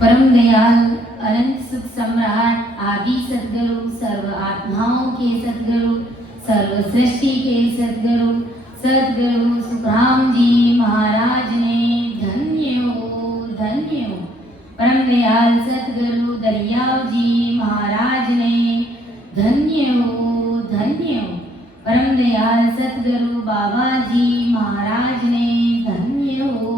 परम दयाल अनंत सुख सम्राट आदि सद्गुरु सर्व आत्माओं के सद्गुरु सर्व सृष्टि के सद्गुरु सद्गुरु सुखराम जी महाराज ने धन्य हो। परम दयाल सद्गुरु दरियाव जी महाराज ने धन्य हो। परम दयाल सद्गुरु बाबा जी महाराज ने धन्य हो।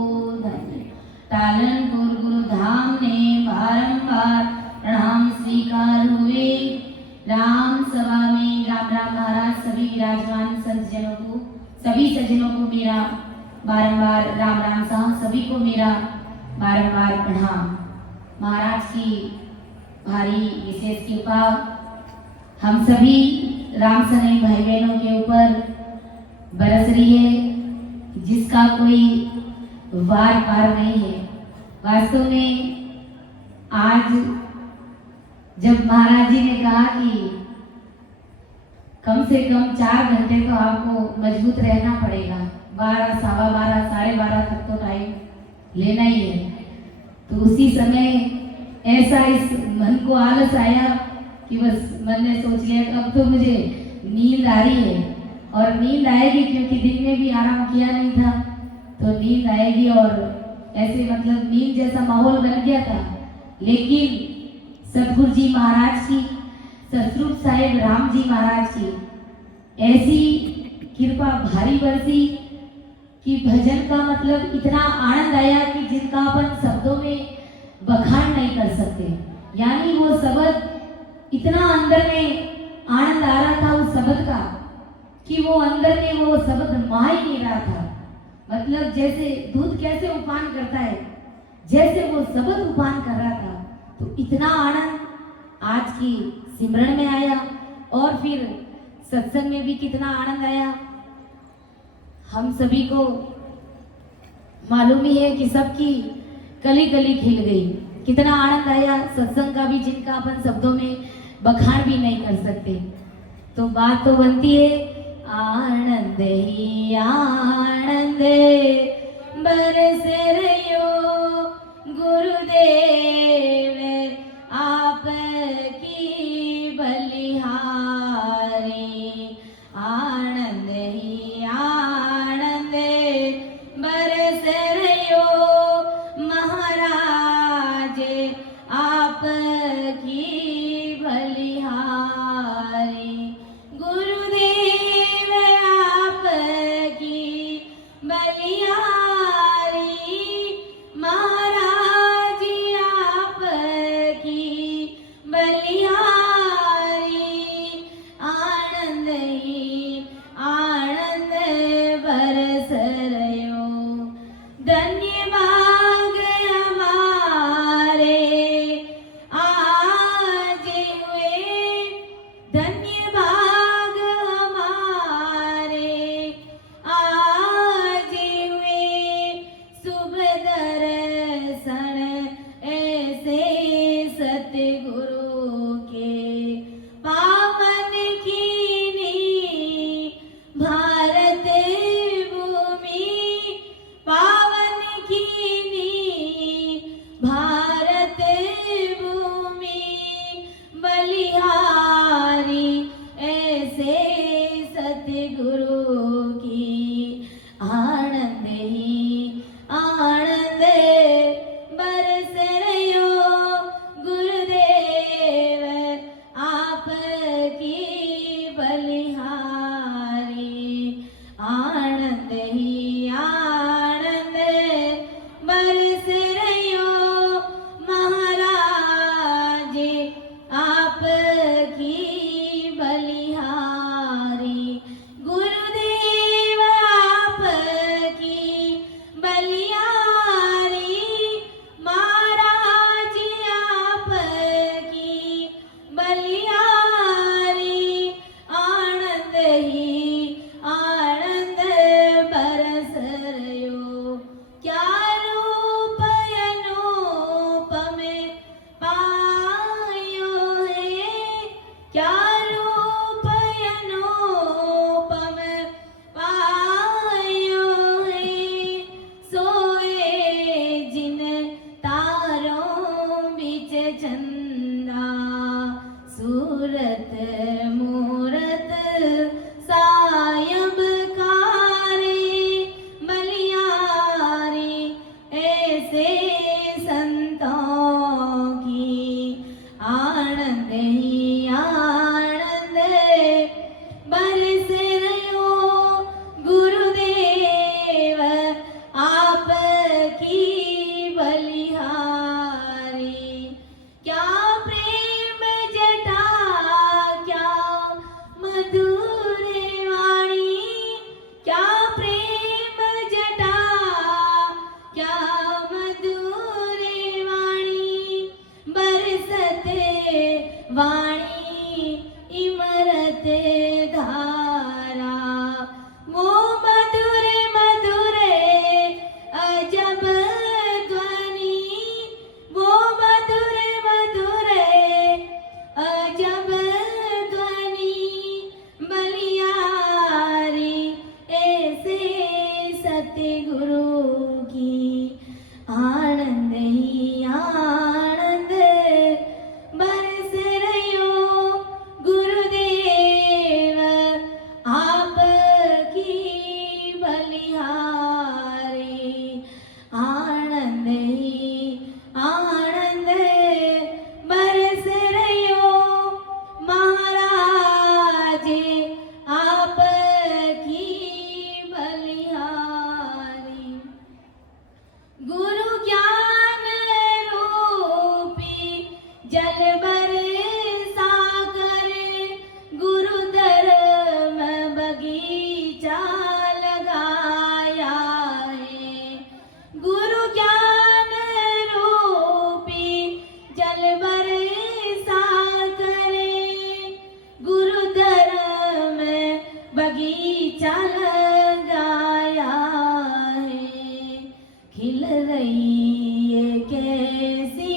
तालनपुर गुरुधाम ने बारंबार प्रणाम स्वीकार हुए। राम सभा में राम राम महाराज सभी विराजमान सज्जनों को, सभी सज्जनों को मेरा बारंबार राम राम साहब, सभी को मेरा बारंबार प्रणाम। महाराज की भारी विशेष कृपा हम सभी राम सने भाई बहनों के ऊपर बरस रही है, जिसका कोई वार पार नहीं है। वास्तव में आज जब महाराज जी ने कहा कि कम से कम 4 घंटे तो आपको मजबूत रहना पड़ेगा, 12, 12:15, 12:30 तक तो टाइम लेना ही है, तो उसी समय ऐसा इस मन को आलस आया कि बस मन ने सोच लिया कि अब तो मुझे नींद आ रही है, और नींद आएगी क्योंकि दिन में भी आराम किया नहीं था, तो नींद आएगी। और ऐसे मतलब नींद जैसा माहौल बन गया था। लेकिन सतगुरु जी महाराज की, सतरूप साहेब राम जी महाराज की ऐसी कृपा भारी बरसी कि भजन का मतलब इतना आनंद आया कि जिनका अपन शब्दों में बखान नहीं कर सकते। यानी वो शब्द इतना अंदर में आनंद आ रहा था उस शब्द का कि वो अंदर में वो शब्द मा ही नहीं रहा था। मतलब जैसे दूध कैसे उफान करता है, जैसे वो शब्द उफान कर रहा था। तो इतना आनंद आज की सिमरन में आया, और फिर सत्संग में भी कितना आनंद आया। हम सभी को मालूम ही है कि सबकी कली कली खिल गई, कितना आनंद आया सत्संग का भी, जिनका अपन शब्दों में बखान भी नहीं कर सकते। तो बात तो बनती है, आनंद ही आनंद बरस रयो गुरुदेव आप की बलिहारी। आनंद ही आनंद बरस रयो महाराज आप की बलिहारी। गुरुदेव आप की बलिहारी, महाराज आप की बलिहारी। आनंद ही आनंद बरस रयो, धन्य भाग हमारे आज हुए, धन्य भाग हमारे आज हुए। शुभ दर्शन ऐसे सतगुरु के, पावन कीनी भारत भूमि, पावन की बलिहारी। क्या प्रेम जटा, क्या मधुर वाणी, क्या प्रेम जटा, क्या मधुर वाणी, बरसते वाणी इमरते धारा। वो मधुर मधुर अजब ध्वनि, वो मधुर मधुर अजब ध्वनि, बलिहारी ऐसे सतगुरु की आनंद ही आनंद बरस रह्यो। गुरुदेव आप की बलिहारी, आनंद ही आनंद बरस रह्यो। महाराज आप की बलिहारी। गुरु ज्ञान रूपी जल बरसा कर, गुरु धर्म बगीचा लगाया है। गुरु ज्ञान रूपी जल बरसा कर, गुरु धर्म बगीचा लगाया है। खिल रही ये कैसी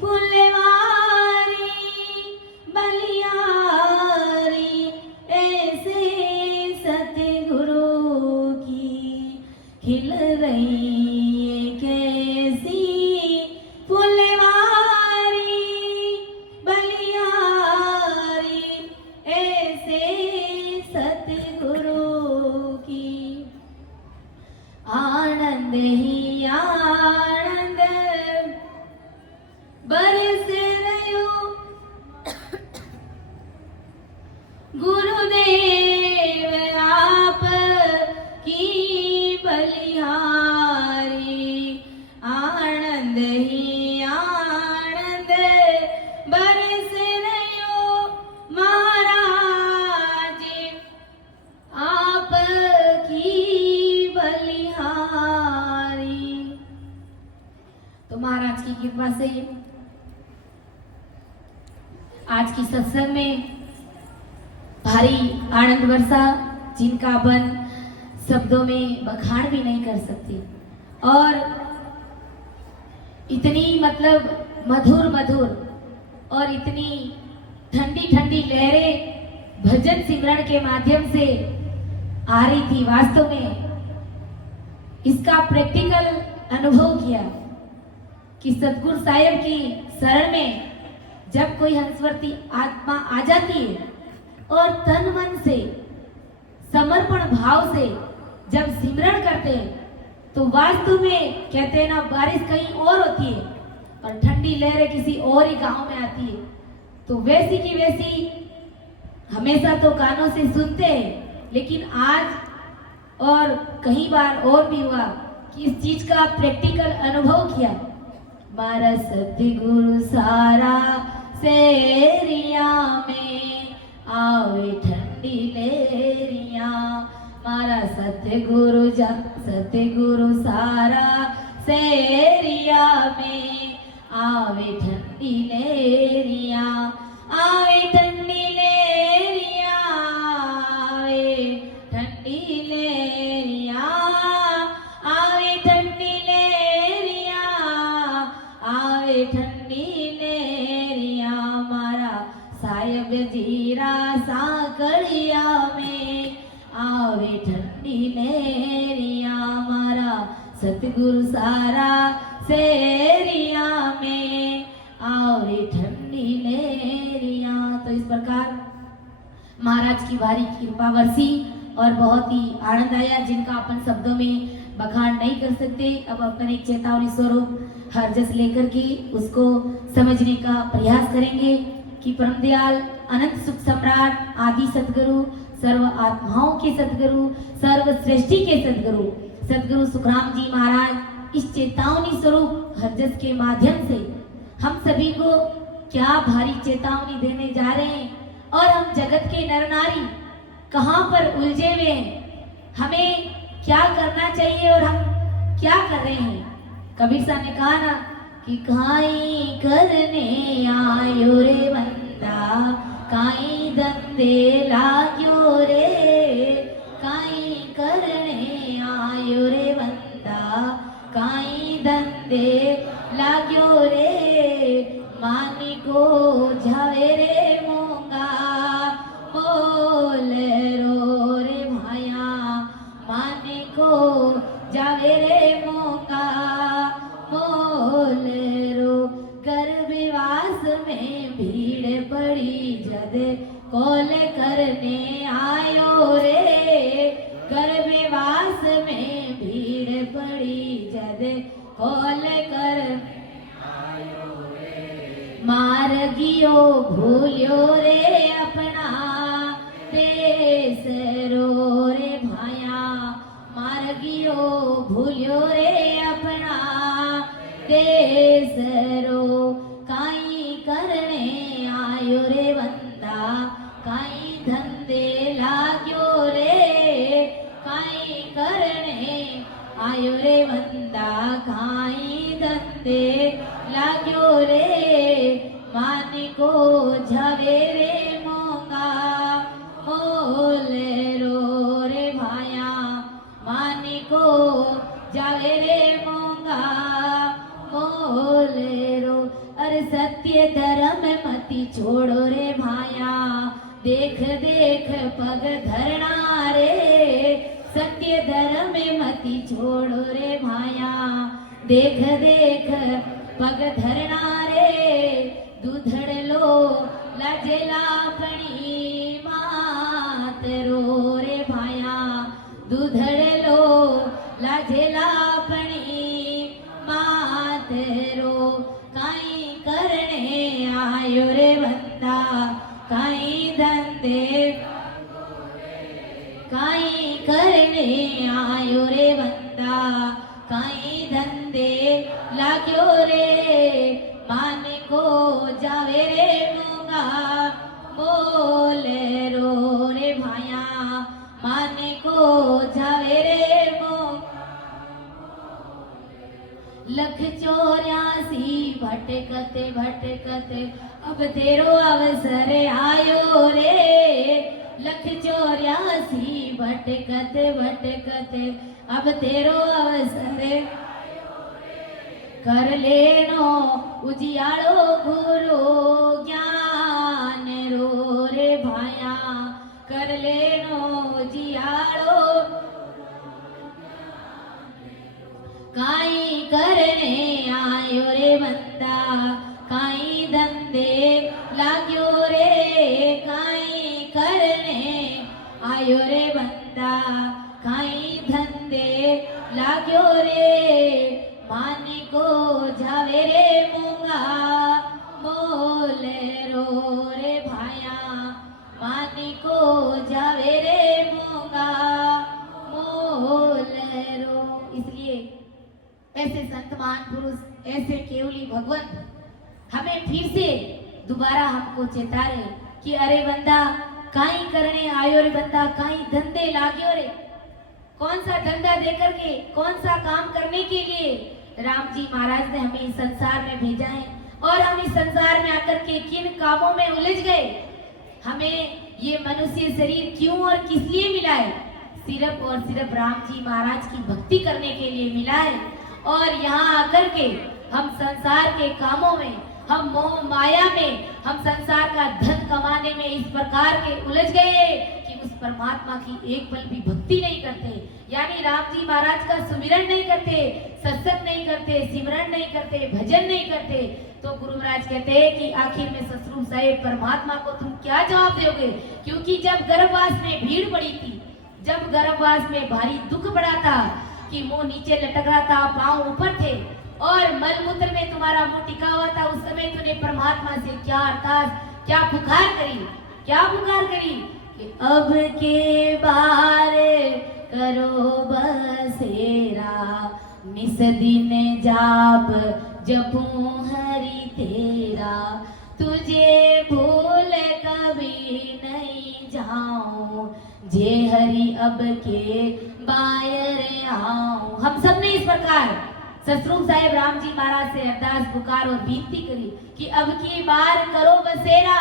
फुलवारी, बलिहारी ऐसे सतगुरु की। खिल रही ये कैसी फुलवारी, बलिहारी ऐसे सतगुरु की। आनंद ही आनंद बरस रह्यो। गुरुदेव आप की बलिहारी, आनंद ही आनंद बरस रह्यो। महाराज आप की बलिहारी। तो महाराज की कृपा से आज की सत्संग में भारी आनंद वर्षा, जिनका अपन शब्दों में बखान भी नहीं कर सकते, और इतनी मतलब मधुर मधुर और इतनी ठंडी ठंडी लहरें भजन सिमरन के माध्यम से आ रही थी। वास्तव में इसका प्रैक्टिकल अनुभव किया कि सतगुरु साहिब की शरण में जब कोई हंसवर्ती आत्मा आ जाती है और तन मन से समर्पण भाव से जब सिमरन करते हैं, तो वास्तव में कहते हैं ना, बारिश कहीं और होती है और ठंडी लहरें किसी और ही गांव में आती है। तो वैसी की वैसी हमेशा तो कानों से सुनते हैं, लेकिन आज और कई बार और भी हुआ कि इस चीज का प्रैक्टिकल अनुभव किया। मारा सतगुरु सारा सेरिया में आवे ठंडी लेरिया। मारा सतगुरु सारा सेरिया में आवे ठंडी लेरिया। आवे ठंडी लेरिया, आवे ठंडी लेरिया, आवे ठंडी लेरिया, आवे ठंडी लेरिया। मारा साहेब जीरा साकड़िया में आवे ठंडी लेरिया। मारा सतगुरु सारा सेरिया में आवे ठंडी लेरिया। तो इस प्रकार महाराज की भारी कृपा बरसी और बहुत ही आनंद आया, जिनका अपन शब्दों में बखान नहीं कर सकते। अब अपन एक चेतावनी स्वरूप हरजस लेकर के उसको समझने का प्रयास करेंगे कि परम दयाल अनंत सुख सम्राट आदि सतगुरु, सर्व आत्माओं के सतगुरु, सर्व सृष्टि के सतगुरु, सतगुरु सुखराम जी महाराज इस चेतावनी स्वरूप हरजस के माध्यम से हम सभी को क्या भारी चेतावनी देने जा रहे हैं और हम जगत के नर नारी कहां पर उलझे हुए हैं, हमें क्या करना चाहिए और हम क्या कर रहे हैं। कबीर साहब ने कहा ना कि काई करने आयो रे बंदा, काई धंधे लाग्यो रे, काई करने आयो रे बंदा, काई धंधे लाग्यो रे, मानी को जावे रे मूंगा, बोल रो रे भाया, मानी को जावे रे मूंगा, बोल रो। गर्भवास में भीड़ पड़ी जद कॉल करने आयो रे, गर्भवास में भीड़ पड़ी जद कॉल कर मार गियो भूलियो रे अपना देश रो रे भाया, मार गियो भूलियो रे अपना देश रो। काई करने आयो रे बंदा, काई धंधे लाग्यो रे, काई करने आयो रे बंदा, काई धंधे लाग्यो रे, मानी को जावे रे मूंगा, बोल रो रे भाया, मानी को जावे रे मूंगा, बोल रो। अरे सत्य धर्म मति छोड़ो रे भाया, देख देख पग धरना रे, सत्य धर्म मति छोड़ो रे भाया, देख देख पग धरना रे, दूधड़ लो लाजेला पणी मात रो रे भाया, दूधड़ लो लाजेला पणी मात रो। काई करने आयो रे बंदा, काई धंधे, काई करने आयो रे बंदा, काई धंधे लाग्यो रे, माने को जावे रे मूंगा, बोल रो रे भाया, माने को जावे रे मूंगा। 184 भटकते भटकते अब तेरो अवसर आयो रे, 184 भटकते भटकते अब तेरो अवसर कर लेनो उजियालो गुरु ज्ञान रो रे भाया, कर लेनो उजियालो। काई करने आयो रे बंदा, काई धंधे लाग्यो रे, काई करने आयो रे बंदा, काई धंधे लाग्यो रे, मानी को जावे रे मूंगा, बोल रो रे भाया, मानी को जावे रे मूंगा, बोल रो। इसलिए ऐसे संत महापुरुष, ऐसे केवली भगवंत हमें फिर से दोबारा हमको चेता रहे कि अरे बंदा काई करने आयो रे बंदा, काई धंधे लाग्यो रे। कौन सा धंधा देकर के, कौन सा काम करने के लिए राम जी महाराज ने हमें इस संसार में भेजा है और हम इस संसार में आकर के किन कामों में उलझ गए। हमें ये मनुष्य शरीर क्यों और किस लिए मिला है? सिर्फ और सिर्फ राम जी महाराज की भक्ति करने के लिए मिला है। और यहाँ आकर के हम संसार के कामों में, हम मोह माया में, हम संसार का धन कमाने में इस प्रकार के उलझ गए कि उस परमात्मा की एक पल भी भक्ति नहीं करते, यानी राम जी महाराज का सुमिरन नहीं करते, सत्संग नहीं करते, सिमरन नहीं करते, भजन नहीं करते। तो गुरु महाराज कहते हैं कि आखिर में ससुर साहेब परमात्मा को तुम क्या जवाब दोगे? क्योंकि जब गर्भवास में भीड़ पड़ी थी, जब गर्भवास में भारी दुख पड़ा था कि मुंह नीचे लटक रहा था, पांव ऊपर थे और मलमूत्र में तुम्हारा मुंह टिका हुआ था, उस समय तूने परमात्मा से क्या अर्थात क्या पुकार करी? क्या पुकार करी कि अब के बार करो बसेरा, निस दिन जाप जपूं हरि तेरा, तुझे भूल कभी नहीं जाऊं, जे हरि अब के बायर आऊं। हम सब ने इस प्रकार सतरूप साहेब राम जी महाराज से अरदास पुकार और विनती करी कि अब की बार करो बसेरा,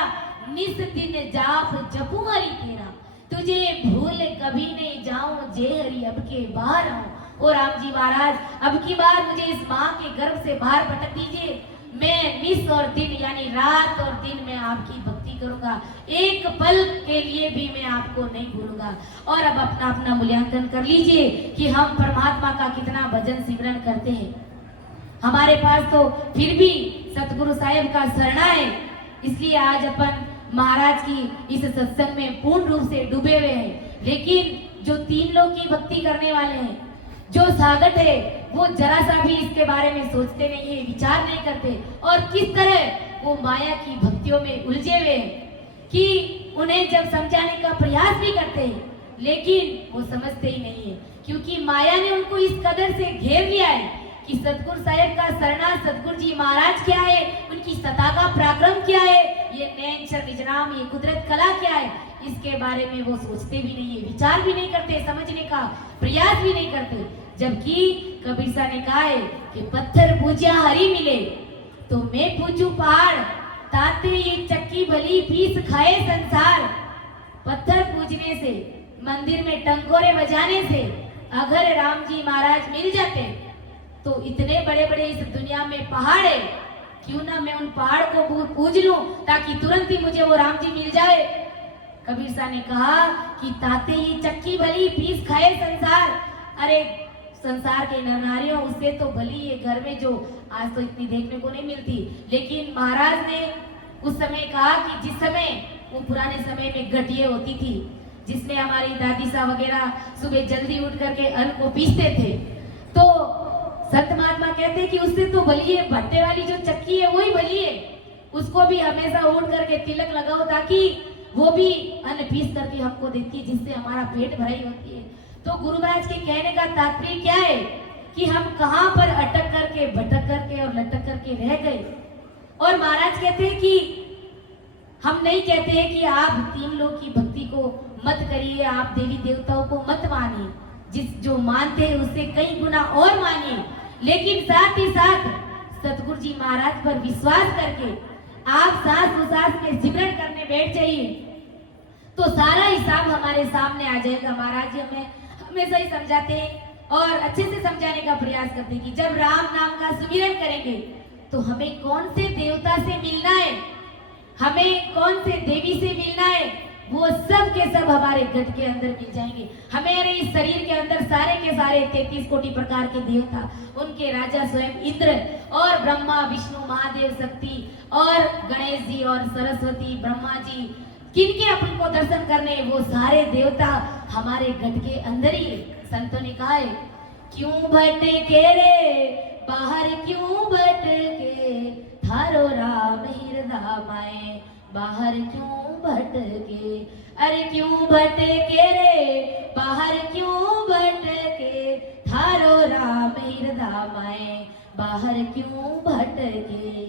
निस दिन जाप जपू हरि तेरा, तुझे भूल कभी नहीं जाऊं, जे हरि अब के बाहर आऊं। ओ राम जी महाराज, अब की बार मुझे इस माँ के गर्भ से बाहर पटक दीजिए, मैं निस और दिन यानी रात और दिन में आपकी भक्ति करूंगा, एक पल के लिए भी मैं आपको नहीं भूलूंगा। और अब अपना अपना मूल्यांकन कर लीजिए कि हम परमात्मा का कितना भजन सिमरन करते हैं। हमारे पास तो फिर भी सतगुरु साहेब का शरणा है, इसलिए आज अपन महाराज की इस सत्संग में पूर्ण रूप से डूबे हुए हैं। लेकिन जो तीन लोग की भक्ति करने वाले हैं, जो सागत है, वो जरा सा भी इसके बारे में सोचते नहीं है, विचार नहीं करते, और किस तरह वो माया की भक्तियों में उलझे हुए हैं कि उन्हें जब समझाने का प्रयास भी करते हैं लेकिन वो समझते ही नहीं है, क्योंकि माया ने उनको इस कदर से घेर लिया है कि सतगुरु साहेब का शरणा, सतगुरु जी महाराज क्या है, उनकी सता का पराक्रम क्या है, ये नैन अक्षर निजनाम, ये कुदरत कला क्या है, इसके बारे में वो सोचते भी नहीं है, विचार भी नहीं करते, समझने का प्रयास भी नहीं करते। जबकि कबीर साहब ने कहा है कि पत्थर पूजा हरी मिले तो मैं पूजू पहाड़, ताते ये चक्की भली पीस खाए संसार। पत्थर पूजने से, मंदिर में टंकोरे बजाने से अगर राम जी महाराज मिल जाते तो इतने बड़े बड़े इस दुनिया में पहाड़ है, क्यों ना मैं उन पहाड़ को पूज लूं ताकि तुरंत ही मुझे वो राम जी मिल जाए। कबीर साहब ने कहा कि ताते ये चक्की भली पीस खाए संसार। अरे संसार के नर नारियों, उससे तो भली ये घर में जो आज तो इतनी देखने को नहीं मिलती, लेकिन महाराज ने उस समय कहा कि जिस समय वो पुराने समय में गठिये होती थी, जिसमें हमारी दादी साहब वगैरह सुबह जल्दी उठ करके अन्न को पीसते थे, तो संत महात्मा कहते हैं कि उससे तो भली है भट्टे वाली जो चक्की है वही भली है, उसको भी हमेशा उठ करके तिलक लगाओ ताकि वो भी अन्न पीस करके हमको देती है, जिससे हमारा पेट भराई होती है। तो गुरु महाराज के कहने का तात्पर्य क्या है कि हम कहां पर अटक करके, भटक करके और लटक करके रह गए। और महाराज कहते हैं कि हम नहीं कहते हैं कि आप तीन लोग की भक्ति को मत करिए, आप देवी देवताओं को मत मानिए, जिस जो मानते हैं उससे कई गुना और मानिए, लेकिन साथ ही साथ सतगुरु जी महाराज पर विश्वास करके आप सांस उसास में सिमरन करने बैठ जाइए तो सारा हिसाब हमारे सामने आ जाएगा। महाराज जी हमें हमेशा ही समझाते हैं और अच्छे से समझाने का प्रयास करते हैं कि जब राम नाम का सुमिरन करेंगे तो हमें कौन से देवता से मिलना है, हमें कौन से देवी से मिलना है, वो सब के सब हमारे गट के अंदर मिल जाएंगे। हमारे इस शरीर के अंदर सारे के सारे 33 कोटि प्रकार के देवता, उनके राजा स्वयं इंद्र और ब्रह्मा विष्णु महादेव शक्ति और गणेश जी और सरस्वती ब्रह्मा जी, किनके अपन को दर्शन करने, वो सारे देवता हमारे गट के अंदर ही। संतों ने कहा है क्यों भटके रे बाहर, क्यों भटके थारो राम हृदय माए, बाहर क्यों भटके, अरे क्यों भटके रे बाहर, क्यों भटके थारो राम हृदय माए, बाहर क्यों भटके।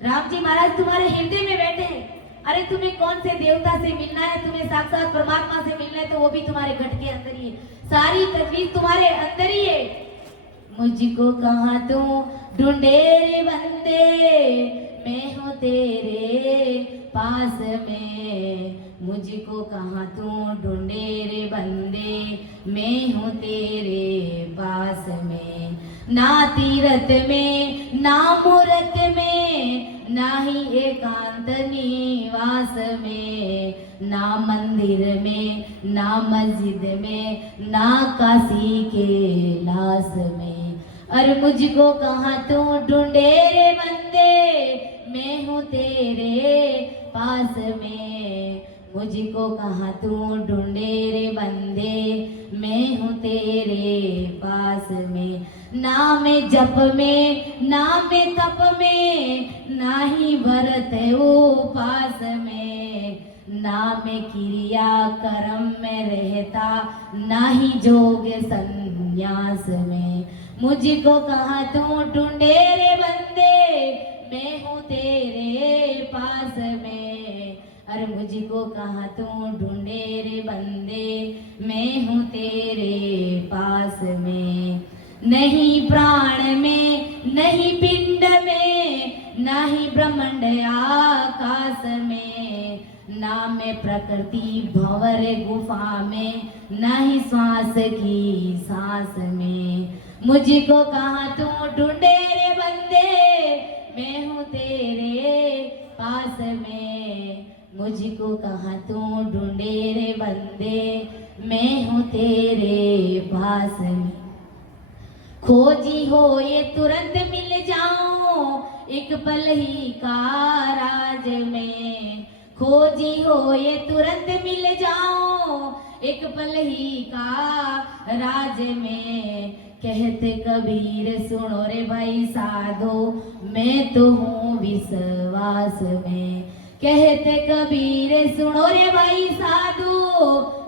राम जी महाराज तुम्हारे हृदय में बैठे हैं, अरे तुम्हें कौन से देवता से मिलना है, तुम्हें साक्षात परमात्मा से मिलना है तो वो भी तुम्हारे घट के अंदर ही है, सारी तकलीफ तुम्हारे अंदर ही है। मुझको कहाँ तू ढूंढे रे बंदे, मैं हूँ तेरे पास में, मुझको कहाँ तू ढूंढे रे बंदे, मैं हूँ तेरे पास में। ना तीरथ में ना मूरत में, ना ही एकांत निवास में, ना मंदिर में ना मस्जिद में, ना काशी के लाश में। अरे मुझको कहाँ तू ढूंढे रे बंदे, मैं हूँ तेरे पास में, मुझको कहाँ तू ढूंढे रे बंदे, मैं हूँ तेरे पास में। ना मैं जप में ना मैं तप में, ना ही भरत उपास में, ना मैं क्रिया कर्म में रहता, ना ही जोग संन्यास में। मुझको कहाँ तू ढूंढे रे बंदे, मैं हूँ तेरे पास में। अरे मुझको कहाँ तू ढूंढे रे बंदे, मैं हूँ तेरे पास में। नहीं प्राण में, नहीं पिंड में, ना ही ब्रह्मांड आकाश में, ना मैं प्रकृति भंवर गुफा में, ना ही श्वास की सांस में। मुझको कहाँ तू ढूंढे रे बंदे, मैं हूँ तेरे पास में। मुझको कहाँ तू ढूंढे रे बंदे, मैं हूँ तेरे पास में। खोजी हो ये तुरंत मिल जाऊं, एक पल ही का राज में। खोजी हो ये तुरंत मिल जाऊं, एक पल ही का राज में। कहते कबीर सुनो रे भाई साधो, मैं तो हूँ विश्वास में। कहते कबीर सुनो रे भाई साधो,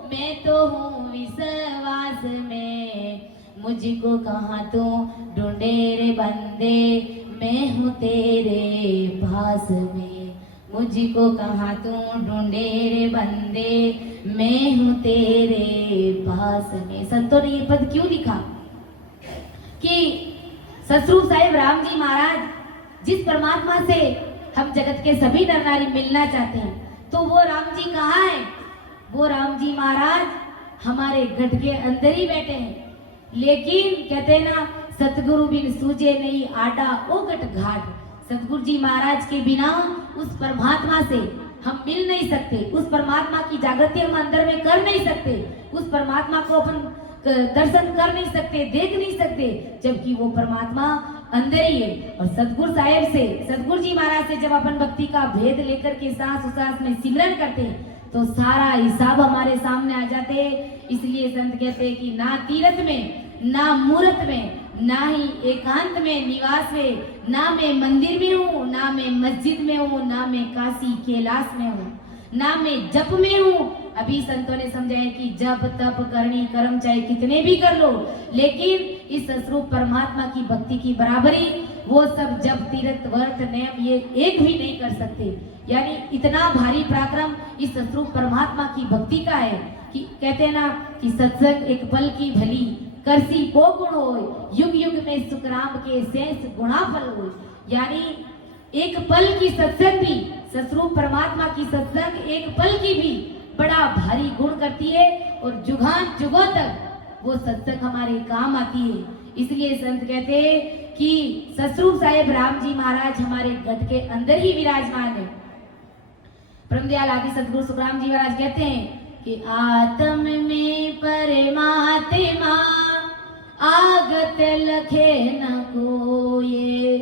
मैं तो हूँ विश्वास में। मुझको कहाँ तू ढूंढे रे बंदे, मैं हूँ तेरे पास में। मुझको कहाँ तू ढूंढे रे बंदे, मैं हूँ तेरे पास में। संतों ने ये पद क्यों लिखा कि सतरूप साहिब राम जी महाराज जिस परमात्मा से हम जगत के सभी नर नारी मिलना चाहते हैं, तो वो राम जी कहाँ है? वो राम जी महाराज हमारे गढ़ के अंदर ही बैठे हैं। लेकिन कहते हैं ना, सतगुरु बिन सूझे नहीं आडा ओ गट घाट। सतगुरु जी महाराज के बिना उस परमात्मा से हम मिल नहीं सकते, उस परमात्मा की जागृति हम अंदर में कर नहीं सकते, उस परमात्मा को अपन दर्शन कर नहीं सकते, देख नहीं सकते, जबकि वो परमात्मा अंदर ही है। और सतगुरु साहिब से, सतगुरु जी महाराज से जब अपन भक्ति का भेद लेकर के सांस उसास में सिमरन करते हैं, तो सारा हिसाब हमारे सामने आ जाते हैं। इसलिए संत कहते हैं कि ना तीर्थ में, ना मूर्त में, ना ही एकांत में निवास में, ना मैं मंदिर में हूँ, ना मैं मस्जिद में हूँ, ना मैं काशी कैलाश में हूँ, ना मैं जप में हूँ। अभी संतों ने समझाया कि जप तप करनी कर्म चाहे कितने भी कर लो, लेकिन इस स्वरूप परमात्मा की भक्ति की बराबरी वो सब जप तीर्थ व्रत नेम ये एक भी नहीं कर सकते। यानी इतना भारी पराक्रम इस स्वरूप परमात्मा की भक्ति का है कि कहते हैं ना कि सत्संग एक पल की भली करसी को गुण हो, युग युग में सुखराम के शेष गुणा फल हो। यानी एक पल की सत्संग भी, सतरूप परमात्मा की सत्संग एक पल की भी बड़ा भारी गुण करती है, और जुगान जुगों तक वो सत्संग हमारे काम आती है। इसलिए संत कहते हैं कि सतरूप साहिब राम जी महाराज हमारे गढ़ के अंदर ही विराजमान है। ब्रह्मदयाल आदि सतगुरु सुखराम जी महाराज कहते हैं कि आत्म में परमात्मा आगत लखे न कोये,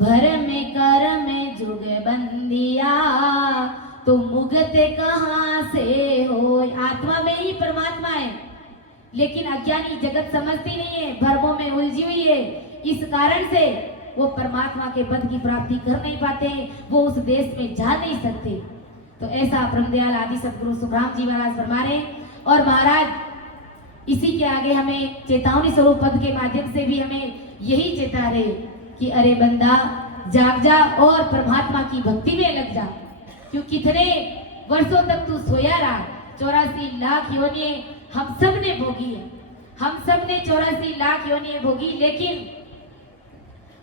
भरम करम जुग बंदिया तो मुगत कहाँ से हो। आत्मा में ही परमात्मा है, लेकिन अज्ञानी जगत समझती नहीं है, भरमों में उलझी हुई है। इस कारण से वो परमात्मा के पद की प्राप्ति कर नहीं पाते, वो उस देश में जा नहीं सकते। तो ऐसा ब्रह्मदयाल आदि सतगुरु सुखराम जी महाराज फरमा रहे। और महाराज इसी के आगे हमें चेतावनी स्वरूप पद के माध्यम से भी हमें यही चेता रहे कि अरे बंदा जाग जा और परमात्मा की भक्ति में लग जा। क्यों कितने वर्षों तक तू सोया रहा, 84 लाख योनियां हम सब ने भोगी है, हम सब ने 84 लाख योनियां भोगी, लेकिन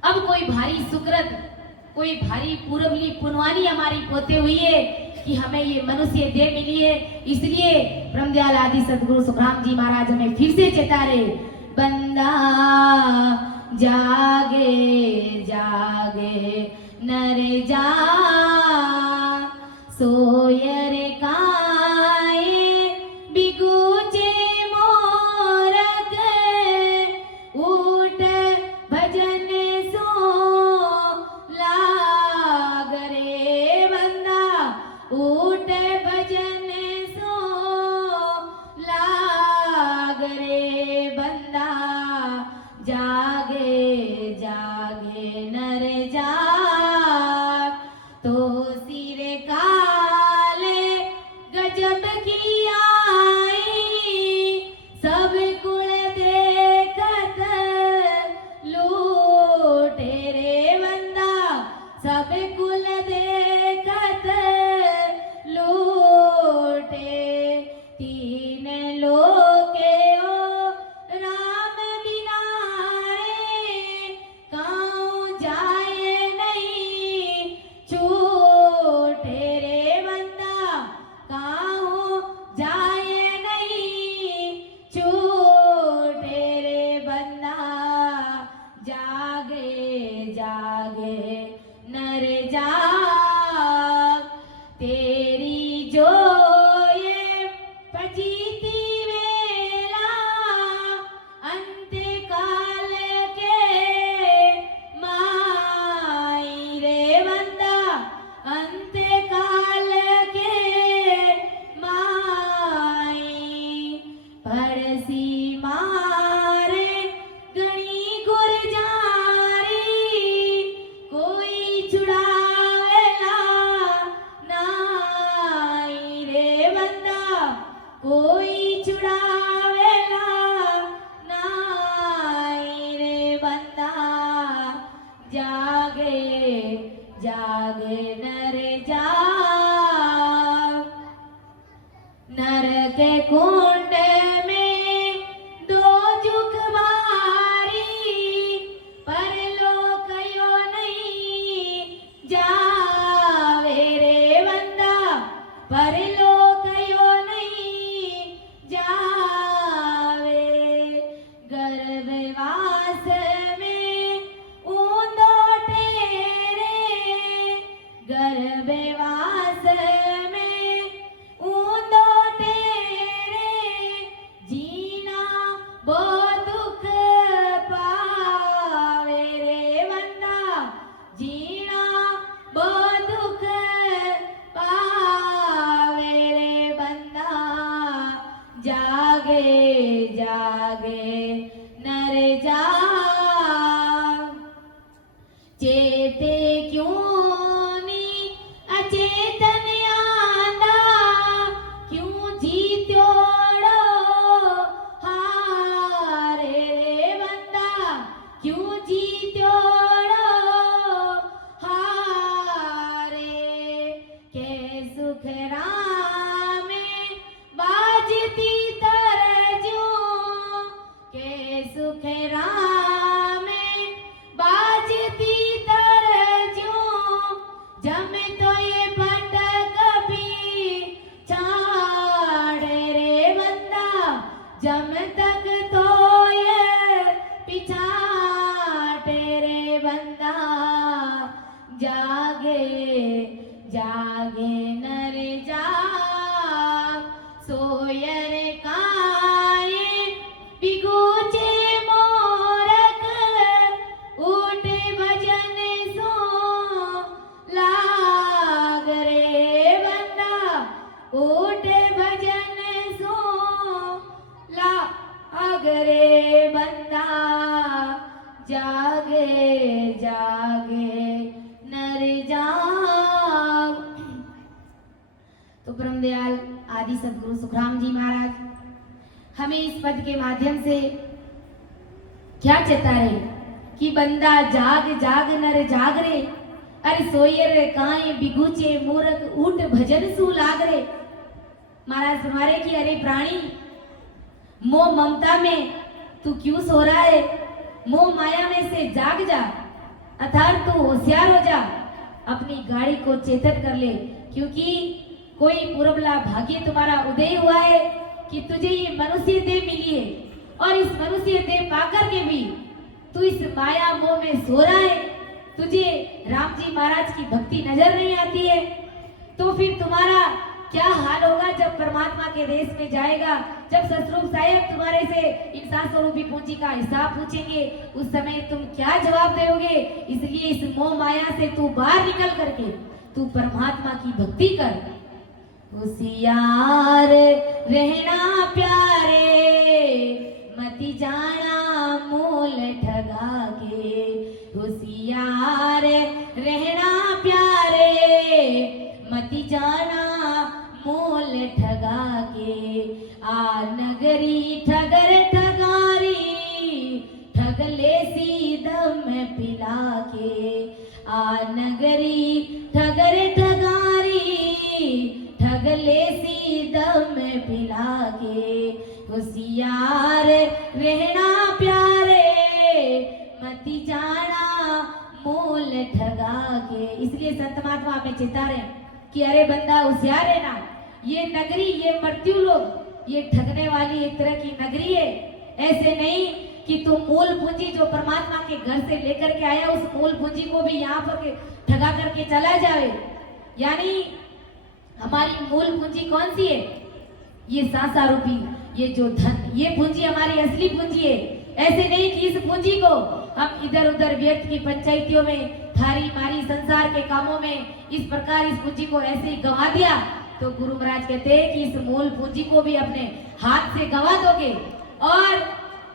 अब कोई भारी सुकृत, कोई भारी पूर्वली पुनवानी हमारी पोते हुई है कि हमें ये मनुष्य देह मिली है। इसलिए ब्रह्मदयाल आदि सतगुरु सुखराम जी महाराज हमें फिर से चेता रहे, बंदा जागे जागे नर जा, सोयर काए बिगुचे मोरक, उठ भजन सो लाग रे बंदा, उठ भजन सो लाग रे बंदा, जागे जागे जागे जागे नर जाग। नर के कुंड में दो जुग मारी, परलोक यो नहीं जावे रे बंदा, परलोक यो नहीं जावे। गर्भवास में ऊंदो टेरे, गर्भवास में ऊंदो टेरे, जीना बो दुख पावे रे बंदा, जीना बो दुख पावे रे बंदा। जागे जागे नर जाग। चेते क्यों नी अचेतन आंदा, क्यों जीत्योड़ो हारे रे बंदा, क्यों जीत्योड़ो हारे। के सुख रामे बाजती तरजू, के सुख रामे बाजती तरजू, जम तो ये भटक भी छाड़े रे बंदा, जम तक तो ये पिछाड़े रे बंदा। जागे जागे नर जाग। सोयर काये बिगुचे मोरक, उठे भजन सो लाग रे बंदा, उठे भजन सो लाग रे बंदा। जागे जागे नर जाग। तो परम दयाल आदि सदगुरु सुखराम जी महाराज हमें इस पद के माध्यम से क्या चेता रहे कि बंदा जाग जाग नर जाग रे, अरे सोयर काए बिगुचे मूरख, ऊट भजन सु लाग रे। महाराज फरमा रहे कि अरे प्राणी, मोह ममता में तू क्यों सो रहा है? मोह माया में से जाग जा, अर्थात तू होशियार हो जा, अपनी गाड़ी को चेतन कर ले, क्योंकि कोई पूर्वला भाग्य तुम्हारा उदय हुआ है कि तुझे ये मनुष्य देह मिली है, और इस मनुष्य देह पाकर के भी तू इस माया मोह में सो रहा है। तुझे राम जी महाराज की भक्ति नजर नहीं आती है, तो फिर तुम्हारा क्या हाल होगा जब परमात्मा के देश में जाएगा, जब सतरूप साहेब तुम्हारे से इंसान स्वरूपी पूंजी का हिसाब पूछेंगे, उस समय तुम क्या जवाब दोगे? इसलिए इस मोह माया से तू बाहर निकल करके तू परमात्मा की भक्ति कर। होशियार रहना प्यारे, मति जाना मोल ठगा के। होशियार रहना प्यारे, मति जाना मोल ठगा के। आ नगरी ठगर ठगारी, ठग ले सी दम पिला के। आ नगरी ठगर ठगारी, ठग ले सी दम पिला के। होशियार रहना प्यारे, मति जाना मोल ठगा के। इसलिए संत महात्मा हमें चेता रहे कि अरे बंदा होशियार है ना, ये नगरी, ये मृत्यु लोग, ये ठगने वाली एक तरह की नगरी है। ऐसे नहीं कि तुम मूल पूंजी जो परमात्मा के घर से लेकर के आया, उस मूल पूंजी को भी यहाँ पर ठगा करके चला जाए। यानी हमारी मूल पूंजी कौन सी है? ये सांसा रूपी, ये जो धन, ये पूंजी हमारी असली पूंजी है। ऐसे नहीं कि इस पूंजी को हम इधर उधर व्यर्थ की पंचायतियों में, थारी मारी संसार के कामों में इस प्रकार इस पूंजी को ऐसे ही गंवा दिया, तो गुरु महाराज कहते हैं कि इस मूल पूंजी को भी अपने हाथ से गंवा दोगे। और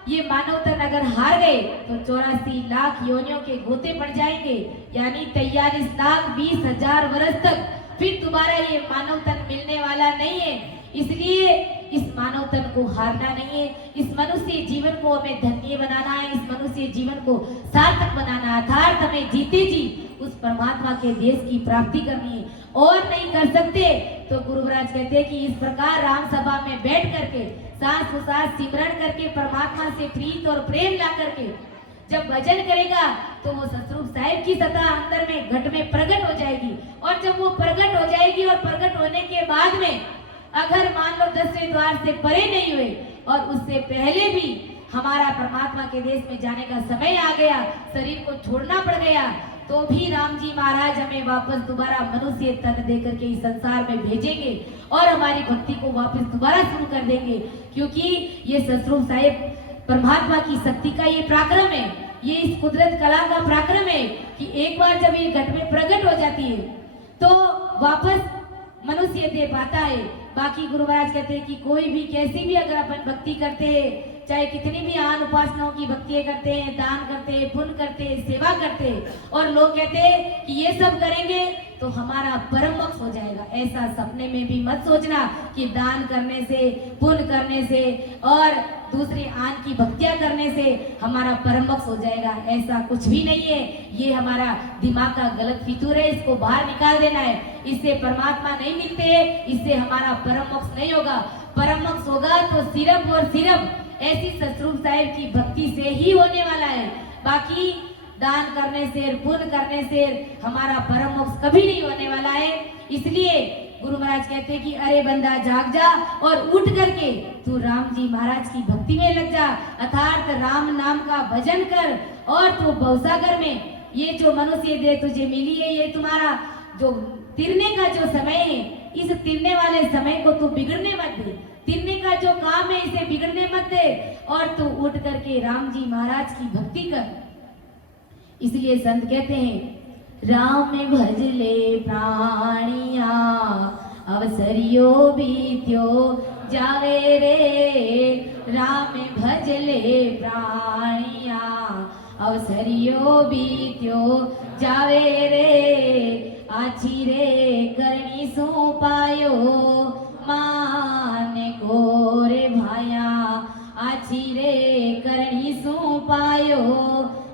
ये मानव तन अगर हार गए तो 84 लाख योनियों के गोते पड़ जाएंगे, यानी 43 लाख 20 हजार वर्ष तक फिर तुम्हारा ये मानव तन मिलने वाला नहीं है। इसलिए इस मानव तन को हारना नहीं है, इस मनुष्य जीवन को हमें धन्य बनाना है, इस मनुष्य जीवन को सार्थक बनाना है, अर्थात हमें जीते जी उस परमात्मा के देश की प्राप्ति करनी है। और नहीं कर सकते तो गुरु महाराज कहते हैं कि इस प्रकार राम सभा में बैठ करके सांस प्रसाद सिमरण करके परमात्मा से प्रीत और प्रेम ला करके जब भजन करेगा तो वो सतरूप साहिब की सत्ता अंदर में घट में प्रकट हो जाएगी। और जब वो प्रकट हो जाएगी और प्रकट होने के बाद में अगर मान लो 10वें द्वार से परे नहीं हुए और उससे पहले भी हमारा परमात्मा के देश में जाने का समय आ गया, शरीर को छोड़ना पड़ गया, तो भी राम जी महाराज हमें वापस दोबारा मनुष्य तन दे करके इस संसार में भेजेंगे और हमारी भक्ति को वापस दोबारा शुरू कर देंगे। क्योंकि ये सतरूप साहिब परमात्मा की शक्ति का ये पराक्रम है, ये इस कुदरत कला का पराक्रम है कि एक बार जब ये घट में प्रकट हो जाती है तो वापस मनुष्य दे पाता है। बाकी गुरु महाराज कहते हैं कि कोई भी कैसी भी अगर अपन भक्ति करते हैं, चाहे कितनी भी आन उपासनाओं की भक्ति करते हैं, दान करते हैं, पुण्य करते हैं, सेवा करते हैं, और लोग कहते हैं कि ये सब करेंगे तो हमारा परम मोक्ष हो जाएगा, ऐसा सपने में भी मत सोचना कि दान करने से, पुण्य करने से और दूसरे आन की भक्तियां करने से हमारा परम मोक्ष हो जाएगा। ऐसा कुछ भी नहीं है, ये हमारा दिमाग का गलत फितूर है, इसको बाहर निकाल देना है। इससे परमात्मा नहीं मिलते, इससे हमारा परम मोक्ष नहीं होगा। परम मोक्ष होगा तो सिर्फ और सिर्फ ऐसी सतरूप साहिब की भक्ति से ही होने वाला है। बाकी दान करने से, पुण्य करने से हमारा परम मोक्ष कभी नहीं होने वाला है। इसलिए गुरु महाराज कहते हैं कि अरे बंदा जाग जा और उठ करके तू राम जी महाराज की भक्ति में लग जा, अर्थात राम नाम का भजन कर और तू भवसागर में ये जो मनुष्य दे तुझे मिली है, ये तुम्हारा जो तिरने का जो समय है, इस तिरने वाले समय को तू बिगड़ने मत दे। तिरने का जो काम है इसे बिगड़ने मत दे और तू उठ करके राम जी महाराज की भक्ति कर। इसलिए संत कहते हैं राम भजले प्राणिया अवसरियो बीत्यो जावे रे, राम भजले प्राणिया अवसरियो बीत्यो जावे रे, आछी रे करणी सो पायो मान को रे भाया, आछी रे करणी सो पायो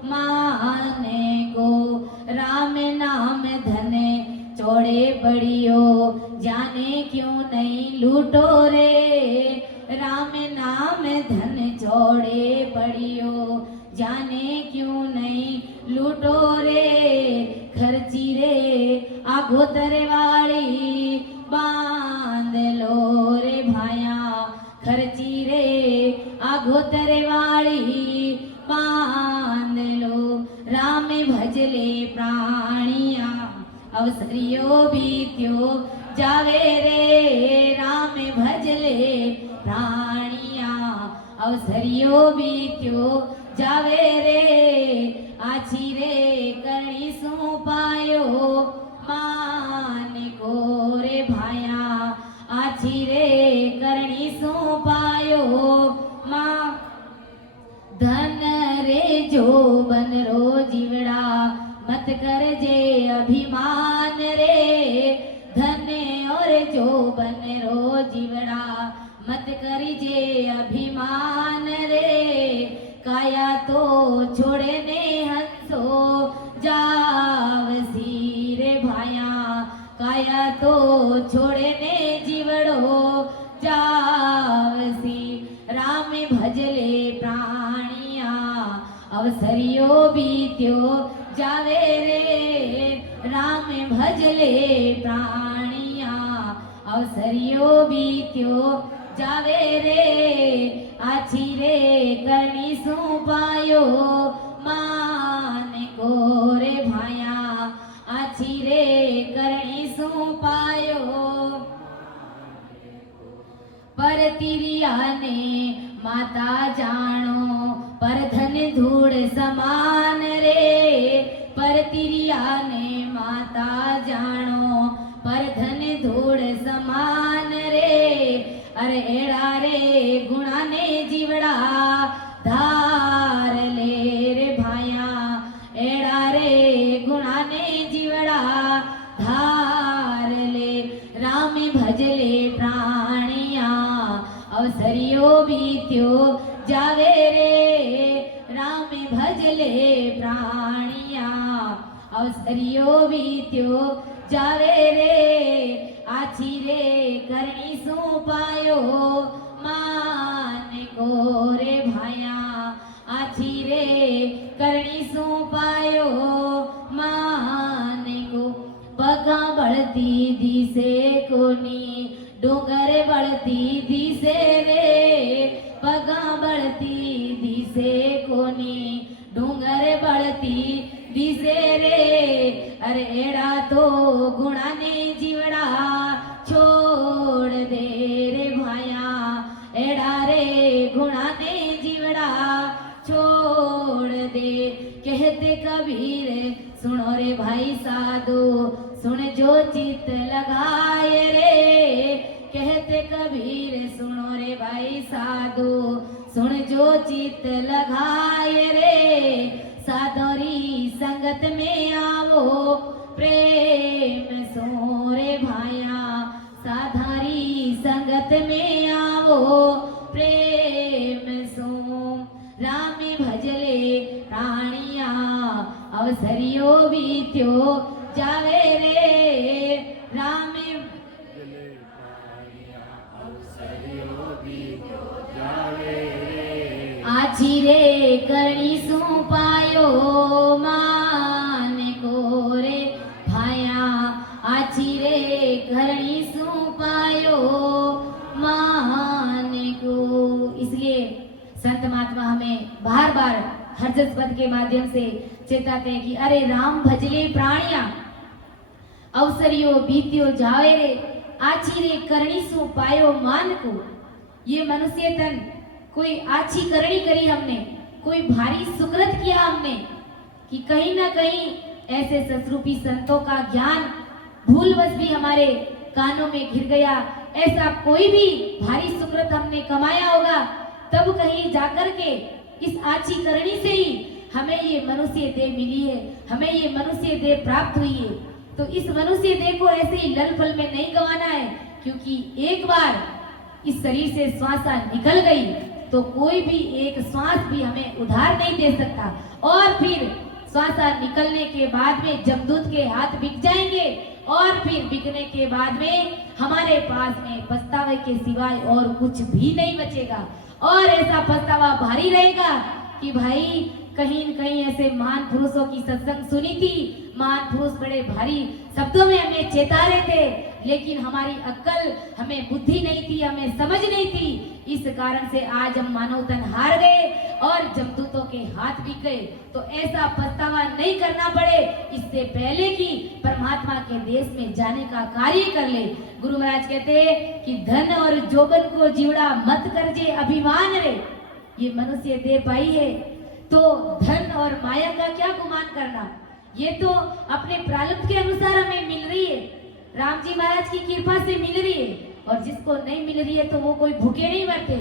माने को, राम नाम धने चौड़े बड़ियो जाने क्यों नहीं लूटो रे, राम नाम धन चौड़े बड़ियो जाने क्यों नहीं लूटो रे, खर्ची रे आगोतरे वाली बांध लो रे भाया, खर्ची रे आगोतरे वाली बांध लो, राम भजले प्राणिया अवसरियो बीत्यो जावे रे, राम भजले प्राणिया अवसरियो बीत्यो जावे रे, आछी रे करणी सो पायो मान को रे भाया, आछी रे करणी सो पायो मां, धन रे जो बन रो जीवड़ा मत कर जे अभिमान रे, धन और जो बन रो जीवड़ा मत कर जे अभिमान रे, काया तो छोड़े ने हंसो जावसी रे भाया, काया तो छोड़े ने जीवड़ो जावसी, राम भजले प्राणिया अवसरियो बीत्यो जावे रे, राम भजले प्राणिया अवसरियो बीत्यो जावे रे, आछी रे करणी सो पायो मान को रे भाया, आछी रे करणी सो पायो, पर तिरिया ने माता जानो पर धन धूड़ समान रे, पर तिरिया ने माता जानो पर धन धूड़ समान रे, अरे एड़ा रे गुणा ने जीवड़ा धार ले रे भाया, एड़ा रे गुणा ने जीवड़ा धार ले, राम भजले प्राणिया अवसरियो बीत्यो जावे रे राम भजले प्राणिया अवसरियो बीत्यो जावे रे आछी रे करणी सु पायो मान को रे भाया आछी रे करणी सु पायो मान को पगा बढ़ती दिसे कोनी डोंगर बढ़ती दिसे रे पगा बढ़ती दिसे कोनी डोंगर बढ़ती दिसे रे अरे एड़ा तो गुणा ने जीवड़ा छोड़ दे रे भाया एड़ा रे गुणा ने जीवड़ा छोड़ दे कहते कबीर सुनो रे भाई साधु सुन जो चित लगाए रे कहते कबीर सुनो रे भाई साधु सुन जो चित लगाए रे साधोरी संगत में आवो प्रेम सो रे भाया साधारी संगत में आवो प्रेम सो राम भजले प्राणिया अवसरियो बीत्यो जावे रे राम आछी रे करणी सु पायो मान को रे भाया आछी रे करणी सु पायो मान को। इसलिए संत महात्मा हमें बार बार हरजस पद के माध्यम से चेताते हैं कि अरे राम भजले प्राणिया अवसरियो बीत्यो जावे रे आछी रे करणी सु पायो मान को। ये मनुष्य तन कोई आछी करनी करी हमने कोई भारी सुकृत किया हमने कि कहीं ना कहीं ऐसे ससरूपी संतों का ज्ञान भूलवश भी हमारे कानों में घिर गया ऐसा कोई भी भारी सुकृत हमने कमाया होगा तब कहीं जाकर के इस आछी करनी से ही हमें ये मनुष्य देह मिली है हमें ये मनुष्य देह प्राप्त हुई है। तो इस मनुष्य देह को ऐसे ही लल पल में नहीं गंवाना है क्योंकि एक बार इस शरीर से श्वास निकल गई तो कोई भी एक श्वास भी हमें उधार नहीं दे सकता और फिर श्वास निकलने के बाद में जमदूत के हाथ बिक जाएंगे और फिर बिकने के बाद में हमारे पास में पछतावे के सिवाय और कुछ भी नहीं बचेगा और ऐसा पछतावा भारी रहेगा कि भाई कहीं न कहीं ऐसे महान पुरुषों की सत्संग सुनी थी महान पुरुष बड़े भारी शब्दों में हमें चेता रहे थे लेकिन हमारी अक्ल हमें बुद्धि नहीं थी हमें समझ नहीं थी इस कारण से आज हम मानव तन हार गए और जमदूतों के हाथ बिक गए। तो ऐसा पछतावा नहीं करना पड़े इससे पहले कि परमात्मा के देश में जाने का कार्य कर ले। गुरु महाराज कहते हैं कि धन और जोबन को जीवड़ा मत करजे अभिमान रे। ये मनुष्य दे पाई है तो धन और माया का क्या गुमान करना ये तो अपने प्रारब्ध के अनुसार हमें मिल रही है राम जी महाराज की कृपा से मिल रही है और जिसको नहीं मिल रही है तो वो कोई भूखे नहीं मरते।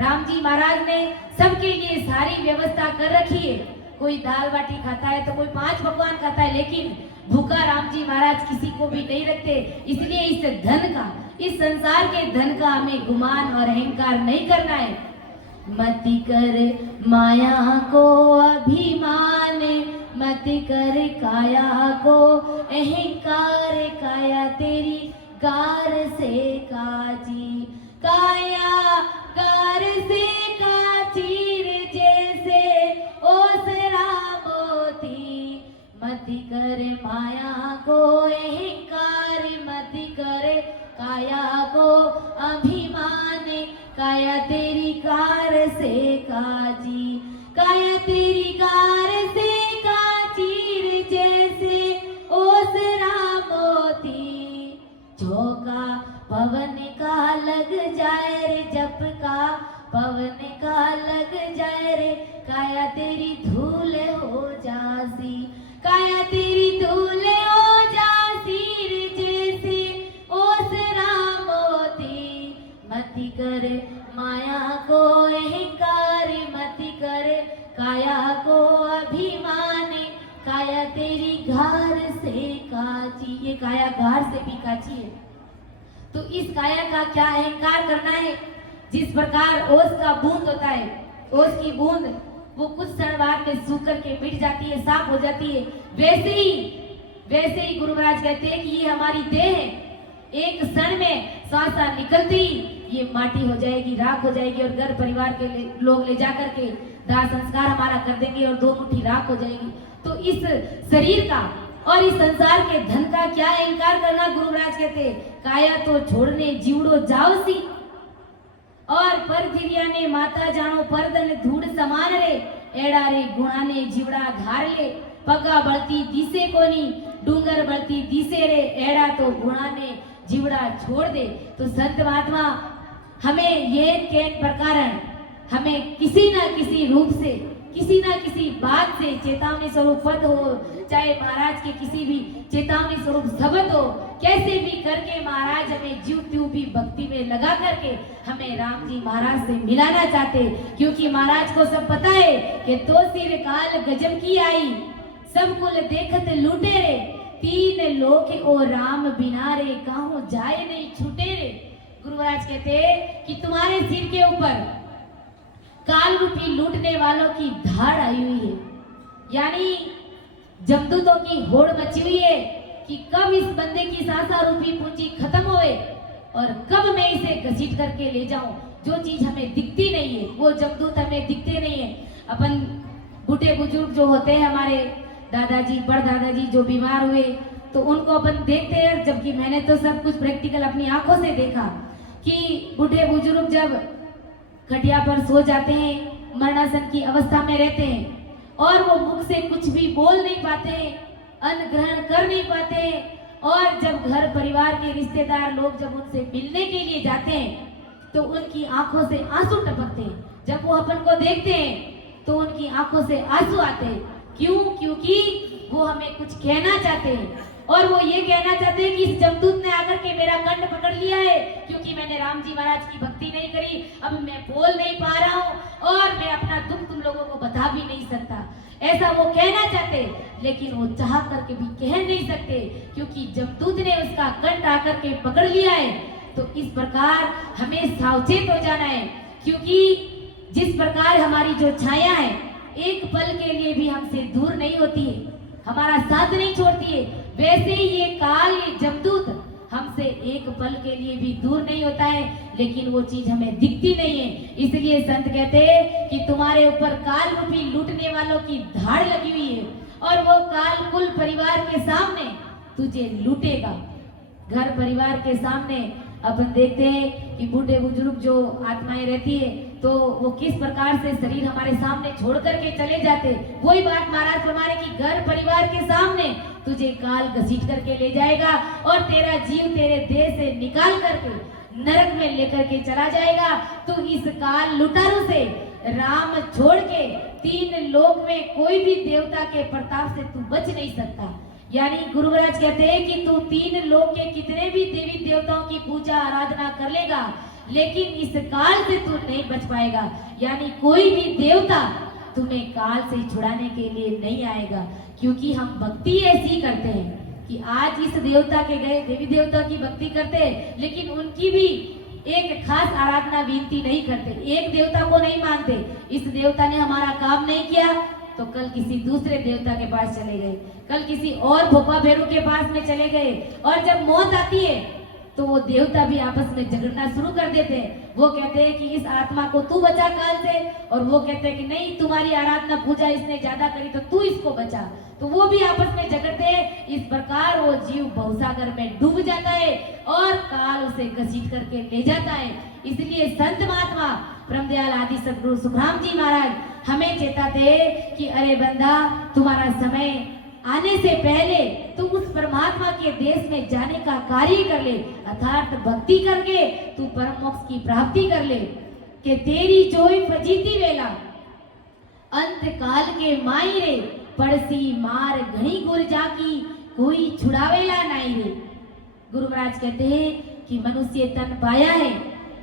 राम जी महाराज ने सबके लिए सारी व्यवस्था कर रखी है कोई दाल बाटी खाता है तो कोई 5 पकवान खाता है लेकिन भूखा राम जी महाराज किसी को भी नहीं रखते। इसलिए इस धन का इस संसार के धन का हमें गुमान और अहंकार नहीं करना है। मति कर माया को अभिमान मत कर काया को अहंकार काया तेरी गार से काजी काया गार से काचीर जैसे ओसरा मोती मति कर माया को अहंकार मति कर काया को अभिमान काया तेरी कार से काजी काया तेरी कार से काचीर जैसे ओसरा मोती झोंका पवन का लग जाए रे जप का पवन का लग जाए रे काया तेरी धूल हो जासी काया तेरी धूल हो जासी रे जैसे ओसरा मोती मति कर माया को अहंकार मति कर काया को अभिमान काया तेरी घार से काची। ये काया घार से भी काची है तो इस काया का क्या अहंकार करना है जिस प्रकार ओस का बूंद होता है, ओस की बूंद वो कुछ क्षण बाद में सूख करके मिट जाती है, साफ हो जाती है, वैसे ही गुरु महाराज कहते हैं कि ये हमारी देह है, एक क्षण में श्वास निकलती ये माटी हो जाएगी, राख हो जाएगी, और घर परिवार के लोग ले जा करके दाह संस्कार हमारा कर देंगे और 2 मुट्ठी राख हो जाएगी। तो इस शरीर का और इस संसार के धन का क्या इंकार करना। गुरु महाराज कहते काया तो छोड़ने जीवड़ो जाओ सी, और पर दिरिया ने माता जानो परदन धूड़ समान रे, एड़ा रे गुणा ने जीवड़ा धार ले, पगा बढ़ती दिसे कोनी डूंगर बढ़ती दिसे रे, एड़ा तो गुणा ने जीवड़ा छोड़ दे। तो संत महात्मा हमें ये के प्रकार हमें किसी ना किसी रूप से, किसी ना किसी बात से चेतावनी स्वरूप पद हो, चाहे महाराज के किसी भी चेतावनी स्वरूप शब्द हो, कैसे भी करके महाराज हमें जीव त्यों भी भक्ति में लगा करके हमें राम जी महाराज से मिलाना चाहते। क्योंकि महाराज को सब पता है कि तो सिर काल गजब की आई, सब कुल देखत लूटे रे, 3 लोक ओ राम बिना रे, कहूं जाए नहीं छूटे रे। गुरु महाराज कहते कि तुम्हारे सिर के ऊपर काल रूपी लूटने वालों की धाड़ आई हुई है, यानी जमदूतों की होड़ मची हुई है कि कब इस बंदे की सासा रूपी पूंजी खत्म होए और कब मैं इसे घसीट करके ले जाऊं। जो चीज हमें दिखती नहीं है वो जमदूत हमें दिखते नहीं है। अपन बूढ़े बुजुर्ग जो होते हैं, हमारे दादाजी परदादाजी जो बीमार हुए, तो उनको अपन देखते हैं, जबकि मैंने तो सब कुछ प्रैक्टिकल अपनी आंखों से देखा कि बूढ़े बुजुर्ग जब खटिया पर सो जाते हैं, मरणासन की अवस्था में रहते हैं और वो मुख से कुछ भी बोल नहीं पाते, अन्न ग्रहण कर नहीं पाते, और जब घर परिवार के रिश्तेदार लोग जब उनसे मिलने के लिए जाते हैं तो उनकी आंखों से आंसू टपकते हैं। जब वो अपन को देखते हैं तो उनकी आंखों से आंसू आते हैं। क्यों? क्योंकि वो हमें कुछ कहना चाहते हैं, और वो ये कहना चाहते हैं कि इस जमदूत ने आकर के मेरा कंठ पकड़ लिया है, क्योंकि मैंने राम जी महाराज की भक्ति नहीं करी, अब मैं बोल नहीं पा रहा हूँ और मैं अपना दुख तुम लोगों को बता भी नहीं सकता। ऐसा वो कहना चाहते, लेकिन वो चाह करके भी कह नहीं सकते, क्योंकि जमदूत ने उसका कंठ आकर के पकड़ लिया है। तो इस प्रकार हमें सावचेत हो जाना है, क्योंकि जिस प्रकार हमारी जो छाया है एक पल के लिए भी हमसे दूर नहीं होती है, हमारा साथ नहीं छोड़ती है, वैसे ही ये काल, ये जमदूत हमसे एक पल के लिए भी दूर नहीं होता है, लेकिन वो चीज हमें दिखती नहीं है। इसलिए संत कहते हैं कि तुम्हारे ऊपर काल रूपी लूटने वालों की धाड़ लगी हुई है, और वो काल कुल परिवार के सामने तुझे लूटेगा। घर परिवार के सामने अपन देखते हैं कि बूढ़े बुजुर्ग जो आत्माएं रहती है तो वो किस प्रकार से शरीर हमारे सामने छोड़ करके चले जाते। वही बात महाराज फरमा रहे कि घर परिवार के सामने तुझे काल घसीट करके ले जाएगा और तेरा जीव तेरे देह से निकाल करके नरक में लेकर के चला जाएगा। तो इस काल लुटारू से राम छोड़ के 3 लोक में कोई भी देवता के प्रताप से तू बच नहीं सकता। यानी गुरु महाराज कहते हैं कि तू 3 लोक के कितने भी देवी देवताओं की पूजा आराधना कर लेगा, लेकिन इस काल से तू नहीं बच पाएगा। यानी कोई भी देवता तुम्हें काल से छुड़ाने के लिए नहीं आएगा, क्योंकि हम भक्ति ऐसी करते हैं कि आज इस देवता के गए देवी देवता की भक्ति करते हैं, लेकिन उनकी भी एक खास आराधना विनती नहीं करते, एक देवता को नहीं मानते। इस देवता ने हमारा काम नहीं किया तो कल किसी दूसरे देवता के पास चले गए, कल किसी और भोपा भेड़ू के पास में चले गए, और जब मौत आती है तो वो देवता भी आपस में झगड़ना शुरू कर देते हैं। वो कहते हैं कि इस आत्मा को तू बचा काल से, और वो कहते हैं कि नहीं तुम्हारी आराधना पूजा इसने ज्यादा करी तो तू इसको बचा। तो वो भी आपस में झगड़ते हैं। इस प्रकार वो जीव भवसागर में डूब जाता है और काल उसे घसीट करके ले जाता है। इसलिए संत महात्मा परमदयाल आदि सद्गुरु सुखराम जी महाराज हमें चेताते कि अरे बंदा, तुम्हारा समय आने से पहले तू उस परमात्मा के देश में जाने का कार्य कर ले, अर्थात भक्ति करके तू परम मोक्ष की प्राप्ति कर ले। कि तेरी जोई फजीती वेला अंत काल के माई रे, पड़सी मार घनी गुर जाकी कोई छुड़ावेला नहीं रे। गुरु महाराज कहते हैं कि मनुष्य तन पाया है,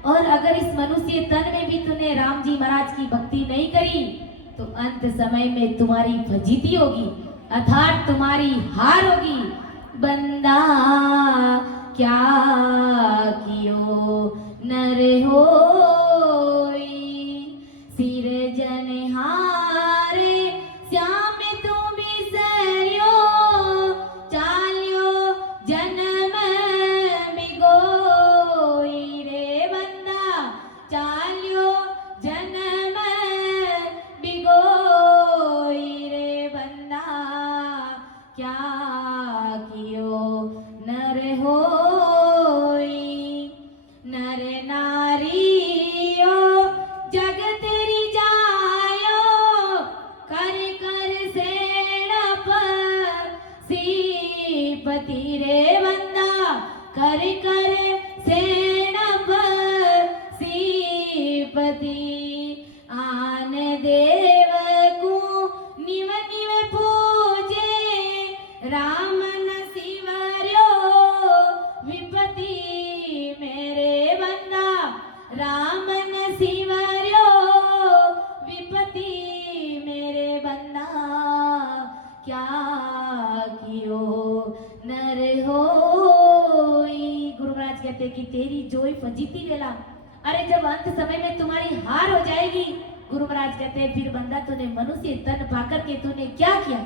और अगर इस मनुष्य तन में भी तूने राम जी महाराज की भक्ति नहीं करी तो अंत समय में तुम्हारी फजीती होगी, अर्थात तुम्हारी हार होगी। बंदा क्या कियो नर हो कियो नर होई। नर नारियो जग तेरी जायो, कर कर सेणप सीपति रे बंदा, कर कर सेणप सीपति। आन देव को निव निव पूजे, राम न शिवर्यो विपति मेरे बंदा, राम न शिवर्यो विपति मेरे बंदा। क्या कियो नर होई। गुरु महाराज कहते कि तेरी जोई फजीती वेला, अरे जब अंत समय में तुम्हारी हार हो जाएगी, गुरु महाराज कहते हैं फिर बंदा तूने मनुष्य तन पाकर के तूने क्या किया।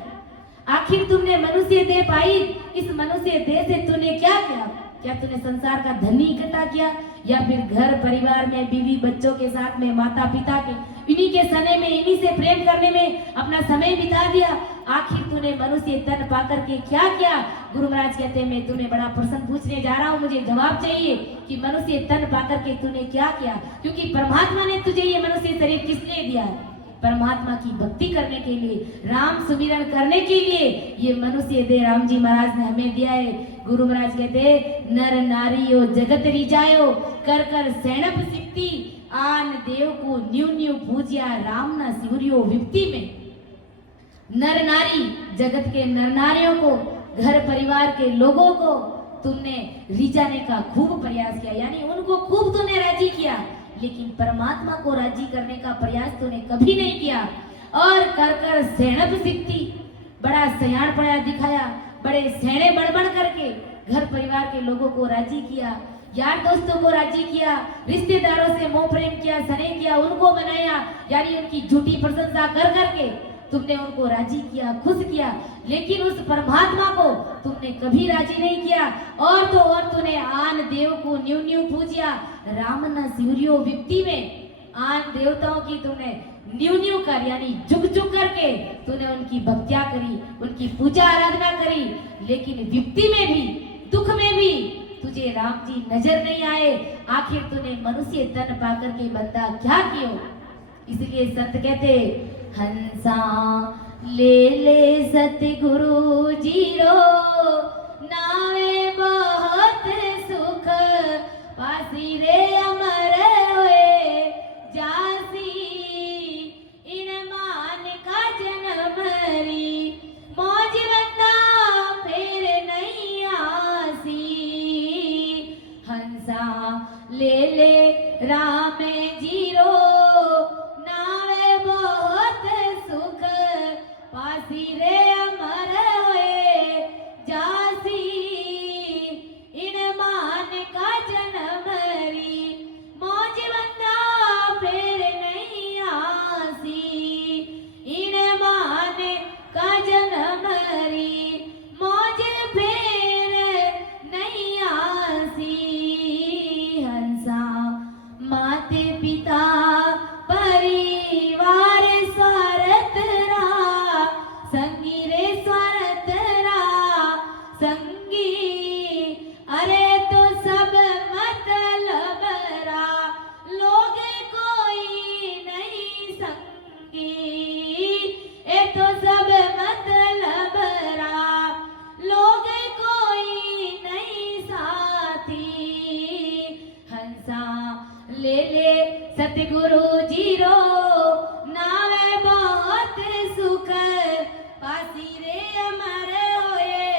आखिर तुमने मनुष्य देह पाई, इस मनुष्य देह से तूने क्या किया। क्या तूने संसार का धन इकट्ठा किया, या फिर घर परिवार में बीवी बच्चों के साथ में माता पिता के इन्हीं के सने में इन्हीं से प्रेम करने में अपना समय बिता दिया। आखिर तूने मनुष्य तन पाकर के क्या किया। गुरु महाराज कहते हैं मैं तुम्हें बड़ा प्रश्न पूछने जा रहा हूँ, मुझे जवाब चाहिए कि मनुष्य तन पाकर के तूने क्या किया। क्योंकि परमात्मा ने तुझे ये मनुष्य शरीर किस लिए दिया है। परमात्मा की भक्ति करने के लिए, राम सुमिरन करने के लिए ये मनुष्य देह राम जी महाराज ने हमें दिया है। गुरु महाराज कहते नर नारियो जगत रिजायो, कर कर सैणप सिक्ति। आन देव को न्यू न्यू पूजिया, राम न शिवरियो विपत्ति में। नर नारी जगत के नर नारियों को, घर परिवार के लोगों को तुमने रिझाने का खूब प्रयास किया, यानी उनको खूब तूने राजी किया, लेकिन परमात्मा को राजी करने का प्रयास तूने कभी नहीं किया। और कर कर सैणप सिक्ति, बड़ा सयाणपना दिखाया, बड़े सैणे बड़बड़ करके घर परिवार के लोगों को राजी किया, यार दोस्तों को राजी किया, रिश्तेदारों से मोह प्रेम किया, स्नेह किया, उनको मनाया, यानी उनकी झूठी प्रशंसा कर करके तुमने उनको राजी किया, खुश किया, लेकिन उस परमात्मा को तुमने कभी राजी नहीं किया। और तो और तूने आन देव को न्यू न्यू पूजिया, राम न शिवरियो विपत्ति में। आन देवताओं की तुमने न्यू न्यू कर, यानी झुक झुक करके तूने उनकी भक्तियां करी, उनकी पूजा आराधना करी, लेकिन विपत्ति में भी, दुख में भी तुझे राम जी नजर नहीं आए। आखिर तूने मनुष्य तन पाकर के बंदा क्या कियो। इसलिए संत कहते हंसा ले ले सतगुरु जीरो, नावे बहुत सुख पासी रे अमर होए जासी। इन मान का जन्म री मौज बंदा फिर नहीं आसी। हंसा ले ले राम जीरो, नावे बहुत सुख पासी रे अमर होए जासी। इन मान का जन्म री मौज बंदा फिर नहीं आसी। इन मान का जन्म री मौज फिर नहीं आसी। हंसा माते पिता परिवार स्वार्थ रा, संगी रे स्वार्थ रा संगी। अरे तो सब मतलब रा, लोग कोई नहीं संगी। ए तो सब मतलब रा, लोग कोई नहीं साथी। हंसा ले ले सतगुरु जीरो, नावे बहुत सुख पासी रे अमर होए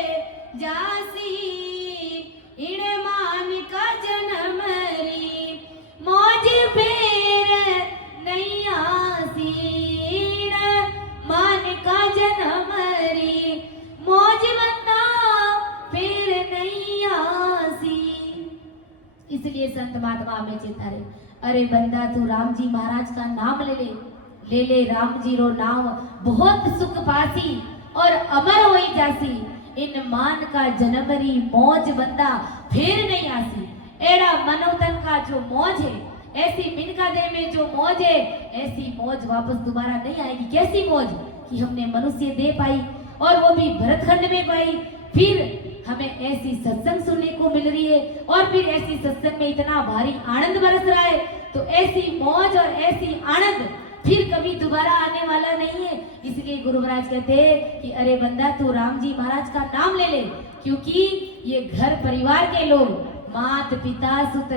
जासी। इन मान का जन्म री मौज फिर नहीं आसी। इन मान का जन्म री मौज बंदा फिर नहीं आसी। इसलिए संत महात्मा हमें चेता रहे, अरे बंदा तू राम जी महाराज का नाम ले ले, ले ले राम जी रो नाम बहुत सुख पासी और अमर होई जासी। इन मान का जनमरी मौज बंदा फिर नहीं आसी। एड़ा मनोतन का जो मौज है, ऐसी मिनका दे में जो मौज है, ऐसी मौज वापस दोबारा नहीं आएगी। कैसी मौज कि हमने मनुष्य दे पाई, और वो भी भरतखंड में पाई, फिर हमें ऐसी सत्संग सुनने को मिल रही है और फिर ऐसी सत्संग में इतना भारी आनंद बरस रहा है, तो ऐसी मौज और ऐसी आनंद फिर कभी दोबारा आने वाला नहीं है। इसलिए गुरु महाराज कहते हैं कि अरे बंदा तू राम जी महाराज का नाम ले ले, क्योंकि ये घर परिवार के लोग, मात पिता सुत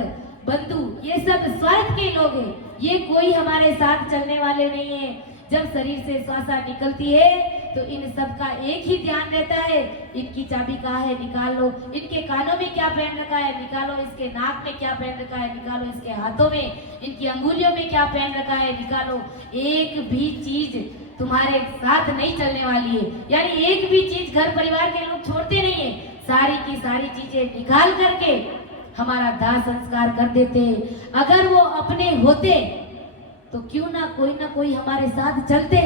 बंधु, ये सब स्वार्थ के लोग हैं, ये कोई हमारे साथ चलने वाले नहीं है। जब शरीर से श्वासा निकलती है तो इन सब का एक ही ध्यान रहता है, इनकी चाबी कहाँ है निकाल लो, इनके कानों में क्या पहन रखा है निकालो, इसके नाक में क्या पहन रखा है निकालो, इसके हाथों में, इनकी अंगुलियों में क्या पहन रखा है निकालो। एक भी चीज तुम्हारे साथ नहीं चलने वाली है, यानी एक भी चीज घर परिवार के लोग छोड़ते नहीं है, सारी की सारी चीजें निकाल करके हमारा दाह संस्कार कर देते हैं। अगर वो अपने होते तो क्यों ना कोई हमारे साथ चलते,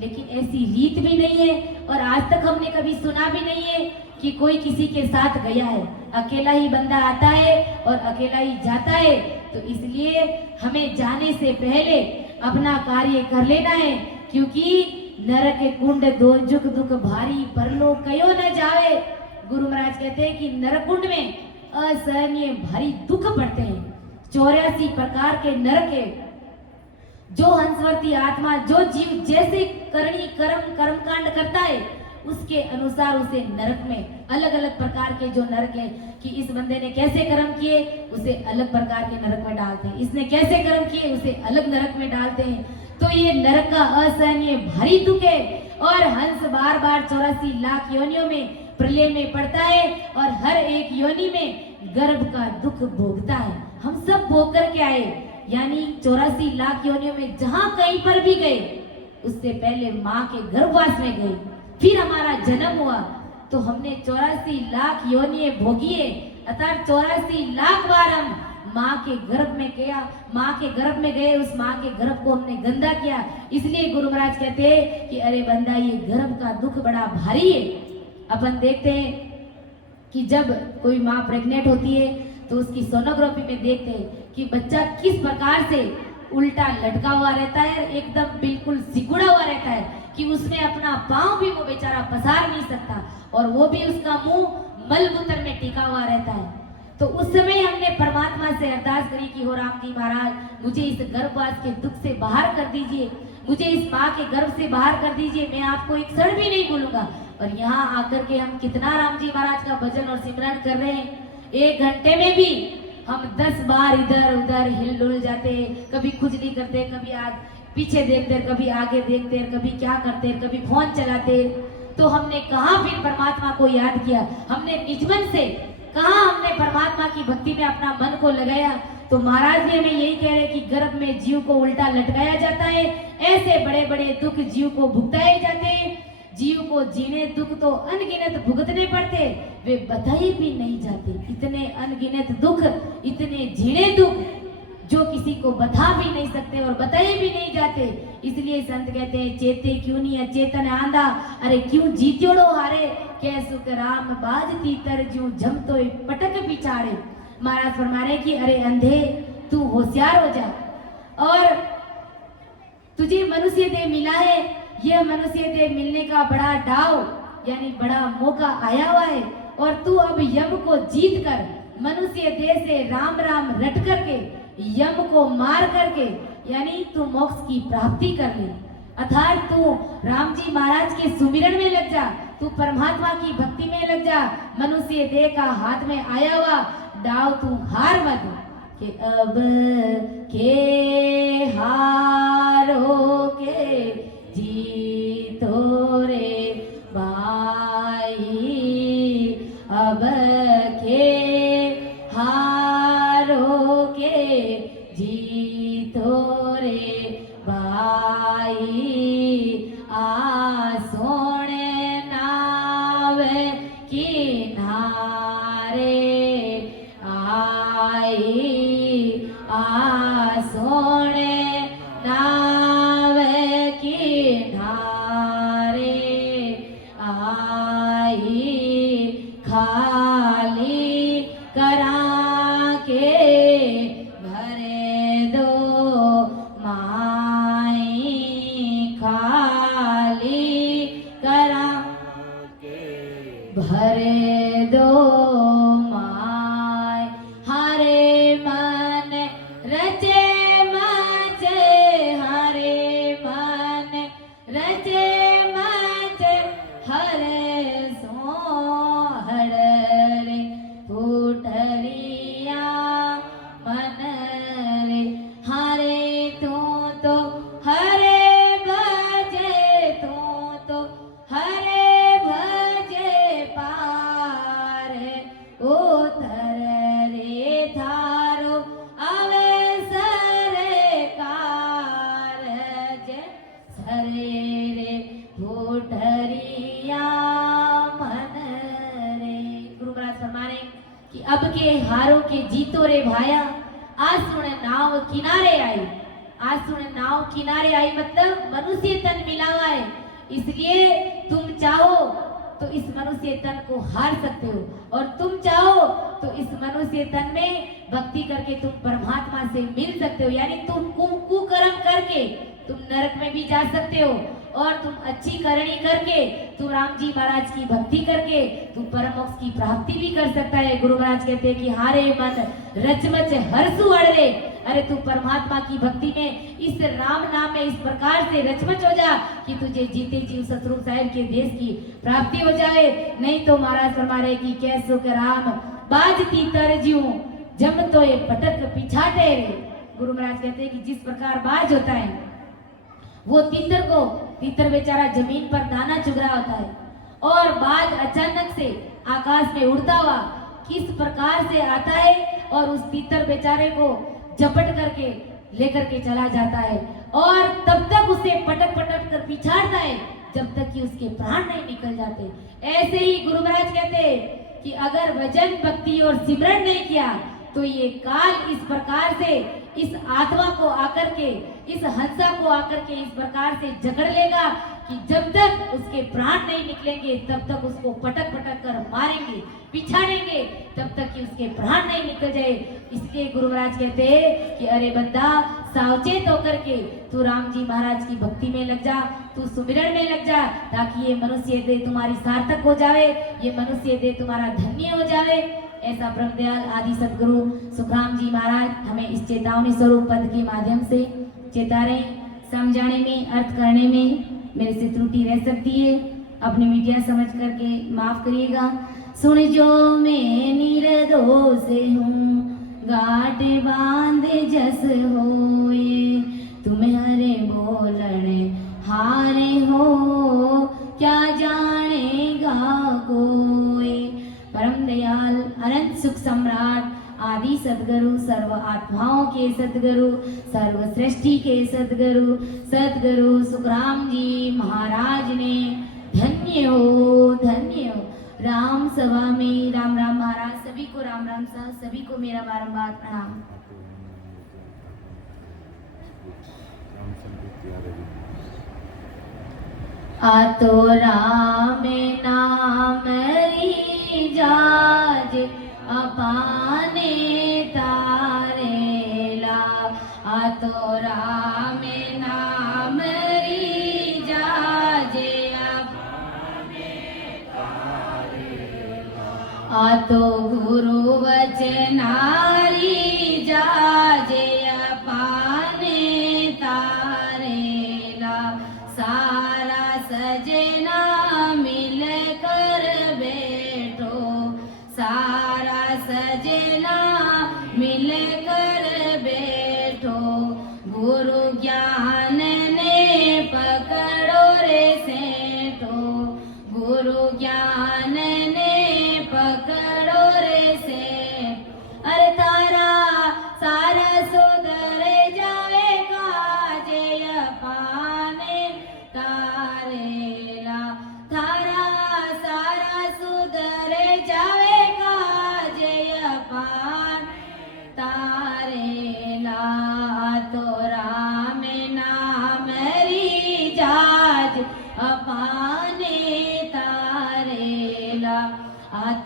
लेकिन ऐसी रीत भी नहीं है और आज तक हमने कभी सुना भी नहीं है कि कोई किसी के साथ गया है। अकेला ही बंदा आता है और अकेला ही जाता है। तो इसलिए हमें जाने से पहले अपना कार्य कर लेना है, क्योंकि नरक कुंड दो जुग दुख भारी परलो कयो न जावे। गुरु महाराज कहते हैं कि नरक कुंड में असहनीय भारी दुख पड़ते हैं। 84 प्रकार के नरक है। जो हंसवर्ती आत्मा, जो जीव जैसे करनी कर्म कांड करता है उसके अनुसार उसे नरक में अलग अलग प्रकार के जो नरक है, कि इस बंदे ने कैसे कर्म किए उसे अलग प्रकार के नरक में डालते हैं, इसने कैसे कर्म किए उसे अलग नरक में डालते हैं। तो ये नरक का असहनीय भारी दुख है। और हंस बार बार 84 लाख योनियों में प्रलय में पड़ता है और हर एक योनि में गर्भ का दुख भोगता है। हम सब भोग करके आए, यानी 84 लाख योनियों में जहां कहीं पर भी गए उससे पहले माँ के गर्भवास में गए, फिर हमारा जन्म हुआ तो हमने 84 लाख योनियां भोगी है, अर्थात 84 लाख बार हम माँ के गर्भ में गया, माँ के गर्भ में गए, उस माँ के गर्भ को हमने गंदा किया। इसलिए गुरु महाराज कहते हैं कि अरे बंदा ये गर्भ का दुख बड़ा भारी है। अपन देखते हैं कि जब कोई माँ प्रेग्नेंट होती है तो उसकी सोनोग्राफी में देखते हैं कि बच्चा किस प्रकार से उल्टा लटका हुआ रहता है, एकदम बिल्कुल सिकुड़ा हुआ रहता है कि उसमें अपना पांव भी वो बेचारा पसार नहीं सकता और वो भी उसका मुंह मलमूत्र में टिका हुआ रहता है। तो उस समय हमने परमात्मा से अरदास करी कि हो राम जी महाराज मुझे इस गर्भवास के दुख से बाहर कर दीजिए, मुझे इस माँ के गर्भ से बाहर कर दीजिए, मैं आपको एक क्षण भी नहीं भूलूंगा। और यहाँ आकर के हम कितना राम जी महाराज का भजन और सिमरन कर रहे हैं। 1 घंटे में भी हम 10 बार इधर उधर हिल डुल जाते, कभी खुजली करते, कभी पीछे देखते, कभी आगे देखते, कभी क्या करते, कभी फोन चलाते। तो हमने कहाँ फिर परमात्मा को याद किया, हमने निजमन से कहाँ हमने परमात्मा की भक्ति में अपना मन को लगाया। तो महाराज जी हमें यही कह रहे कि गर्भ में जीव को उल्टा लटकाया जाता है, ऐसे बड़े बड़े दुख जीव को भुगताए जाते हैं। जीव को जीने दुख तो अनगिनत भुगतने पड़ते, वे बताए भी नहीं जाते। इतने अनगिनत दुख, इतने झीणे दुख जो किसी को बता भी नहीं सकते और बताए भी नहीं जाते। इसलिए संत कहते हैं चेते क्यों नहीं अचेतन आंधा, अरे क्यों जीत्योड़ो हारे, कै सुख राम बाज तीतर ज्यों जम तो पटक बिचारे। महाराज फरमा रहे कि अरे अंधे तू होशियार हो जा, और तुझे मनुष्य देह मिला है, यह मनुष्य देह मिलने का बड़ा डाव यानी बड़ा मौका आया हुआ है, और तू अब यम को जीत कर मनुष्य देह से राम राम रट करके यम को मार करके यानी तू मोक्ष की प्राप्ति कर ले। अर्थात तू राम जी महाराज के सुमिरन में लग जा, तू परमात्मा की भक्ति में लग जा। मनुष्य देह का हाथ में आया हुआ डाव तू हार मत, कि अब के हारो के जीतो रे भाई, अब के हारो के जीतो रे भाई, आ सोने नाव किनारे आई, आ सोने नाव किनारे आई, खाली करा के भरे दो माई, खाली करा के भर करे दो माय हरे मन रचे मचे हरे मन रचे मचे हरे सो हरे फूटरिया मन रे हरे तू तो हरे भजे तू तो हरे भजे पार उतर रे थारो अवसर कारज सरे रे फूटरिया मन रे। गुरु महाराज फरमा रहे कि अब के हारों के जीतो रे भाया आज सुन नाव किनारे आई। आज सुन नाव किनारे आई मतलब मनुष्य तन मिला हुआ है, इसलिए तुम चाहो तो इस मनुष्य तन को हार सकते हो और तुम चाहो तो इस मनुष्य तन में भक्ति करके तुम परमात्मा से मिल सकते हो। यानी तुम कुकर्म करके तुम नरक में भी जा सकते हो और तुम अच्छी करनी करके तुम राम जी महाराज की भक्ति करके तुम परम मोक्ष की प्राप्ति भी कर सकता है। गुरु महाराज कहते हैं कि हारे मन रचमच हरसु अड़े। अरे तू परमात्मा की भक्ति में इस राम नाम में इस प्रकार से रचमच हो जा कि तुझे जीते जी सतरूप साहिब के देश की प्राप्ति हो जाए। नहीं तो महाराज फरमा रहे कि कैसो के राम बाजती तरजू जम तो ये पटक पिछाटे रे। गुरु महाराज कहते हैं कि जिस प्रकार बाज होता है वो तीतर बेचारा जमीन पर दाना चुग रहा होता है और बाज अचानक से आकाश में उड़ता हुआ किस प्रकार से आता है और उस तीतर बेचारे को झपट करके लेकर के चला जाता है और तब तक उसे पटक पटक कर पिछाड़ता है जब तक कि उसके प्राण नहीं निकल जाते। ऐसे ही गुरु महाराज कहते हैं कि अगर भजन भक्ति और सिमरन नहीं किया तो ये काल इस प्रकार से इस आत्मा को आकर के इस हंसा को आकर के इस प्रकार से जकड़ लेगा कि जब तक उसके प्राण नहीं निकलेंगे तब तक उसको पटक पटक कर मारेंगे पिछाड़ेंगे तब तक कि उसके प्राण नहीं निकल जाए। इसलिए गुरु महाराज कहते हैं कि अरे बंदा सावचेत होकर के तू राम जी महाराज की भक्ति में लग जा, तू सुमिरन में लग जा ताकि ये मनुष्य देह तुम्हारी सार्थक हो जावे, ये मनुष्य देह तुम्हारा धन्य हो जावे। ऐसा ब्रह्मदयाल आदि सदगुरु सुखराम जी महाराज हमें इस चेतावनी स्वरूप पद के माध्यम से चेता रहे। समझाने में अर्थ करने में मेरे से त्रुटि रह सकती है, अपनी मीडिया समझ करके माफ करिएगा। सुन जो मैं निर्दोष हूँ गाट बांध जस होए तुम्हारे बोलने हारे हो क्या जानेगा कोई। परम दयाल अनंत सुख सम्राट आदि सदगुरु सर्व आत्माओं के सदगुरु सर्व सृष्टि के सदगुरु सुखराम जी महाराज ने धन्य हो राम सभा में राम राम महाराज सभी को राम राम सा सभी को मेरा बारंबार प्रणाम। आतो राम नाम जाज अपाने तारेला आतो राम नाम जाजे आतो गुरु वचनारी जाजे अपाने तारेला सारा सजना मिल कर बैठो सारा सजना मिल कर बैठो गुरु ज्ञान ने पकड़ो रे सेठो गुरु ज्ञान ने पकड़ो रे सेठ। अरे तारा सारा सुधर जावे काजे पाने तारेला थारा सारा सुधर जावे काजे पान तारेला तो राम नाम री जाज अपाने तारेला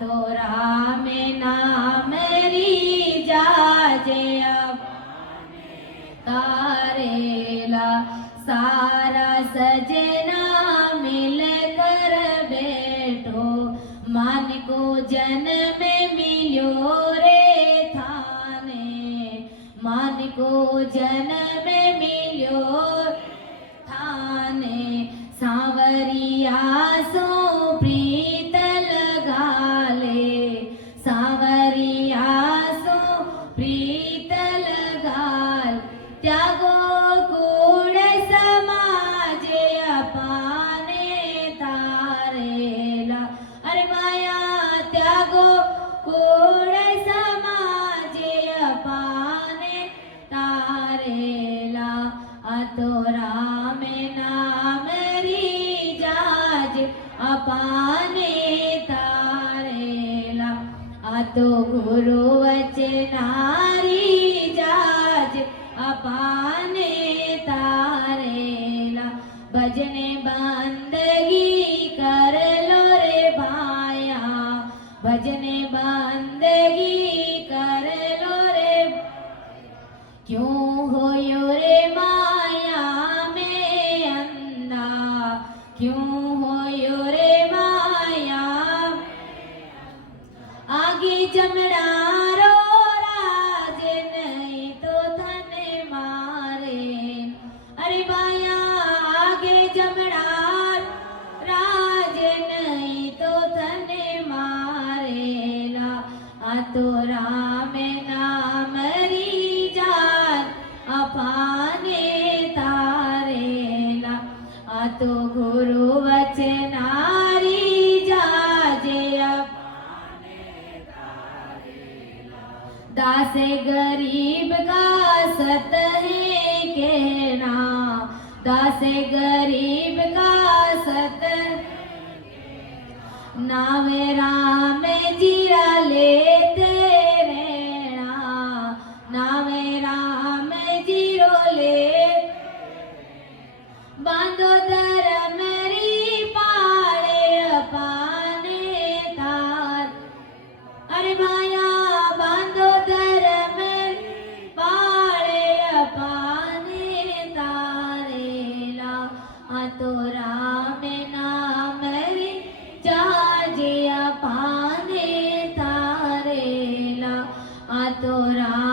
तो राम नाम री जाजे तारेला सारा सजना मिल कर बैठो मान को जन्म मिल्यो रे थाने, मान को जन्म मिल्यो थाने, सांवरिया सो प्रीत लगाले, सांवरिया सो प्रीत लगाल, त्यागो कूड़ समाज अपाने तारेला, अरे माया त्यागो कूड़ समाज अपाने तारेला, अतो राम नाम री जाज अपाने तारेला, अतो गुरु वचनारी जाज अपाने तारेला, भजने बंदगी कर लो रे भाया, भजने बंदगी कर लो रे, क्यों होयो रे माया में अंधा, क्यों होयो रे माया, आगे जमनारो राज नहीं तो थने मारे, अरे माया आगे जमनार राज नहीं तो थने मारेला, तो राम नाम री जान अपाने तारेला, तो गुरु वचनारी जाजे अपाने तारेला, दास गरीब का सत है कहना, दास गरीब का सत, नाम राम जीरा लेते रहना, नाम राम जीरो ले, बांधो धर्म री पाले अपाने तार, अरे माया बांधो धर्म पाले अपाने तारेला, तो राम नाम री जाजे अपाने तारेला, तो राम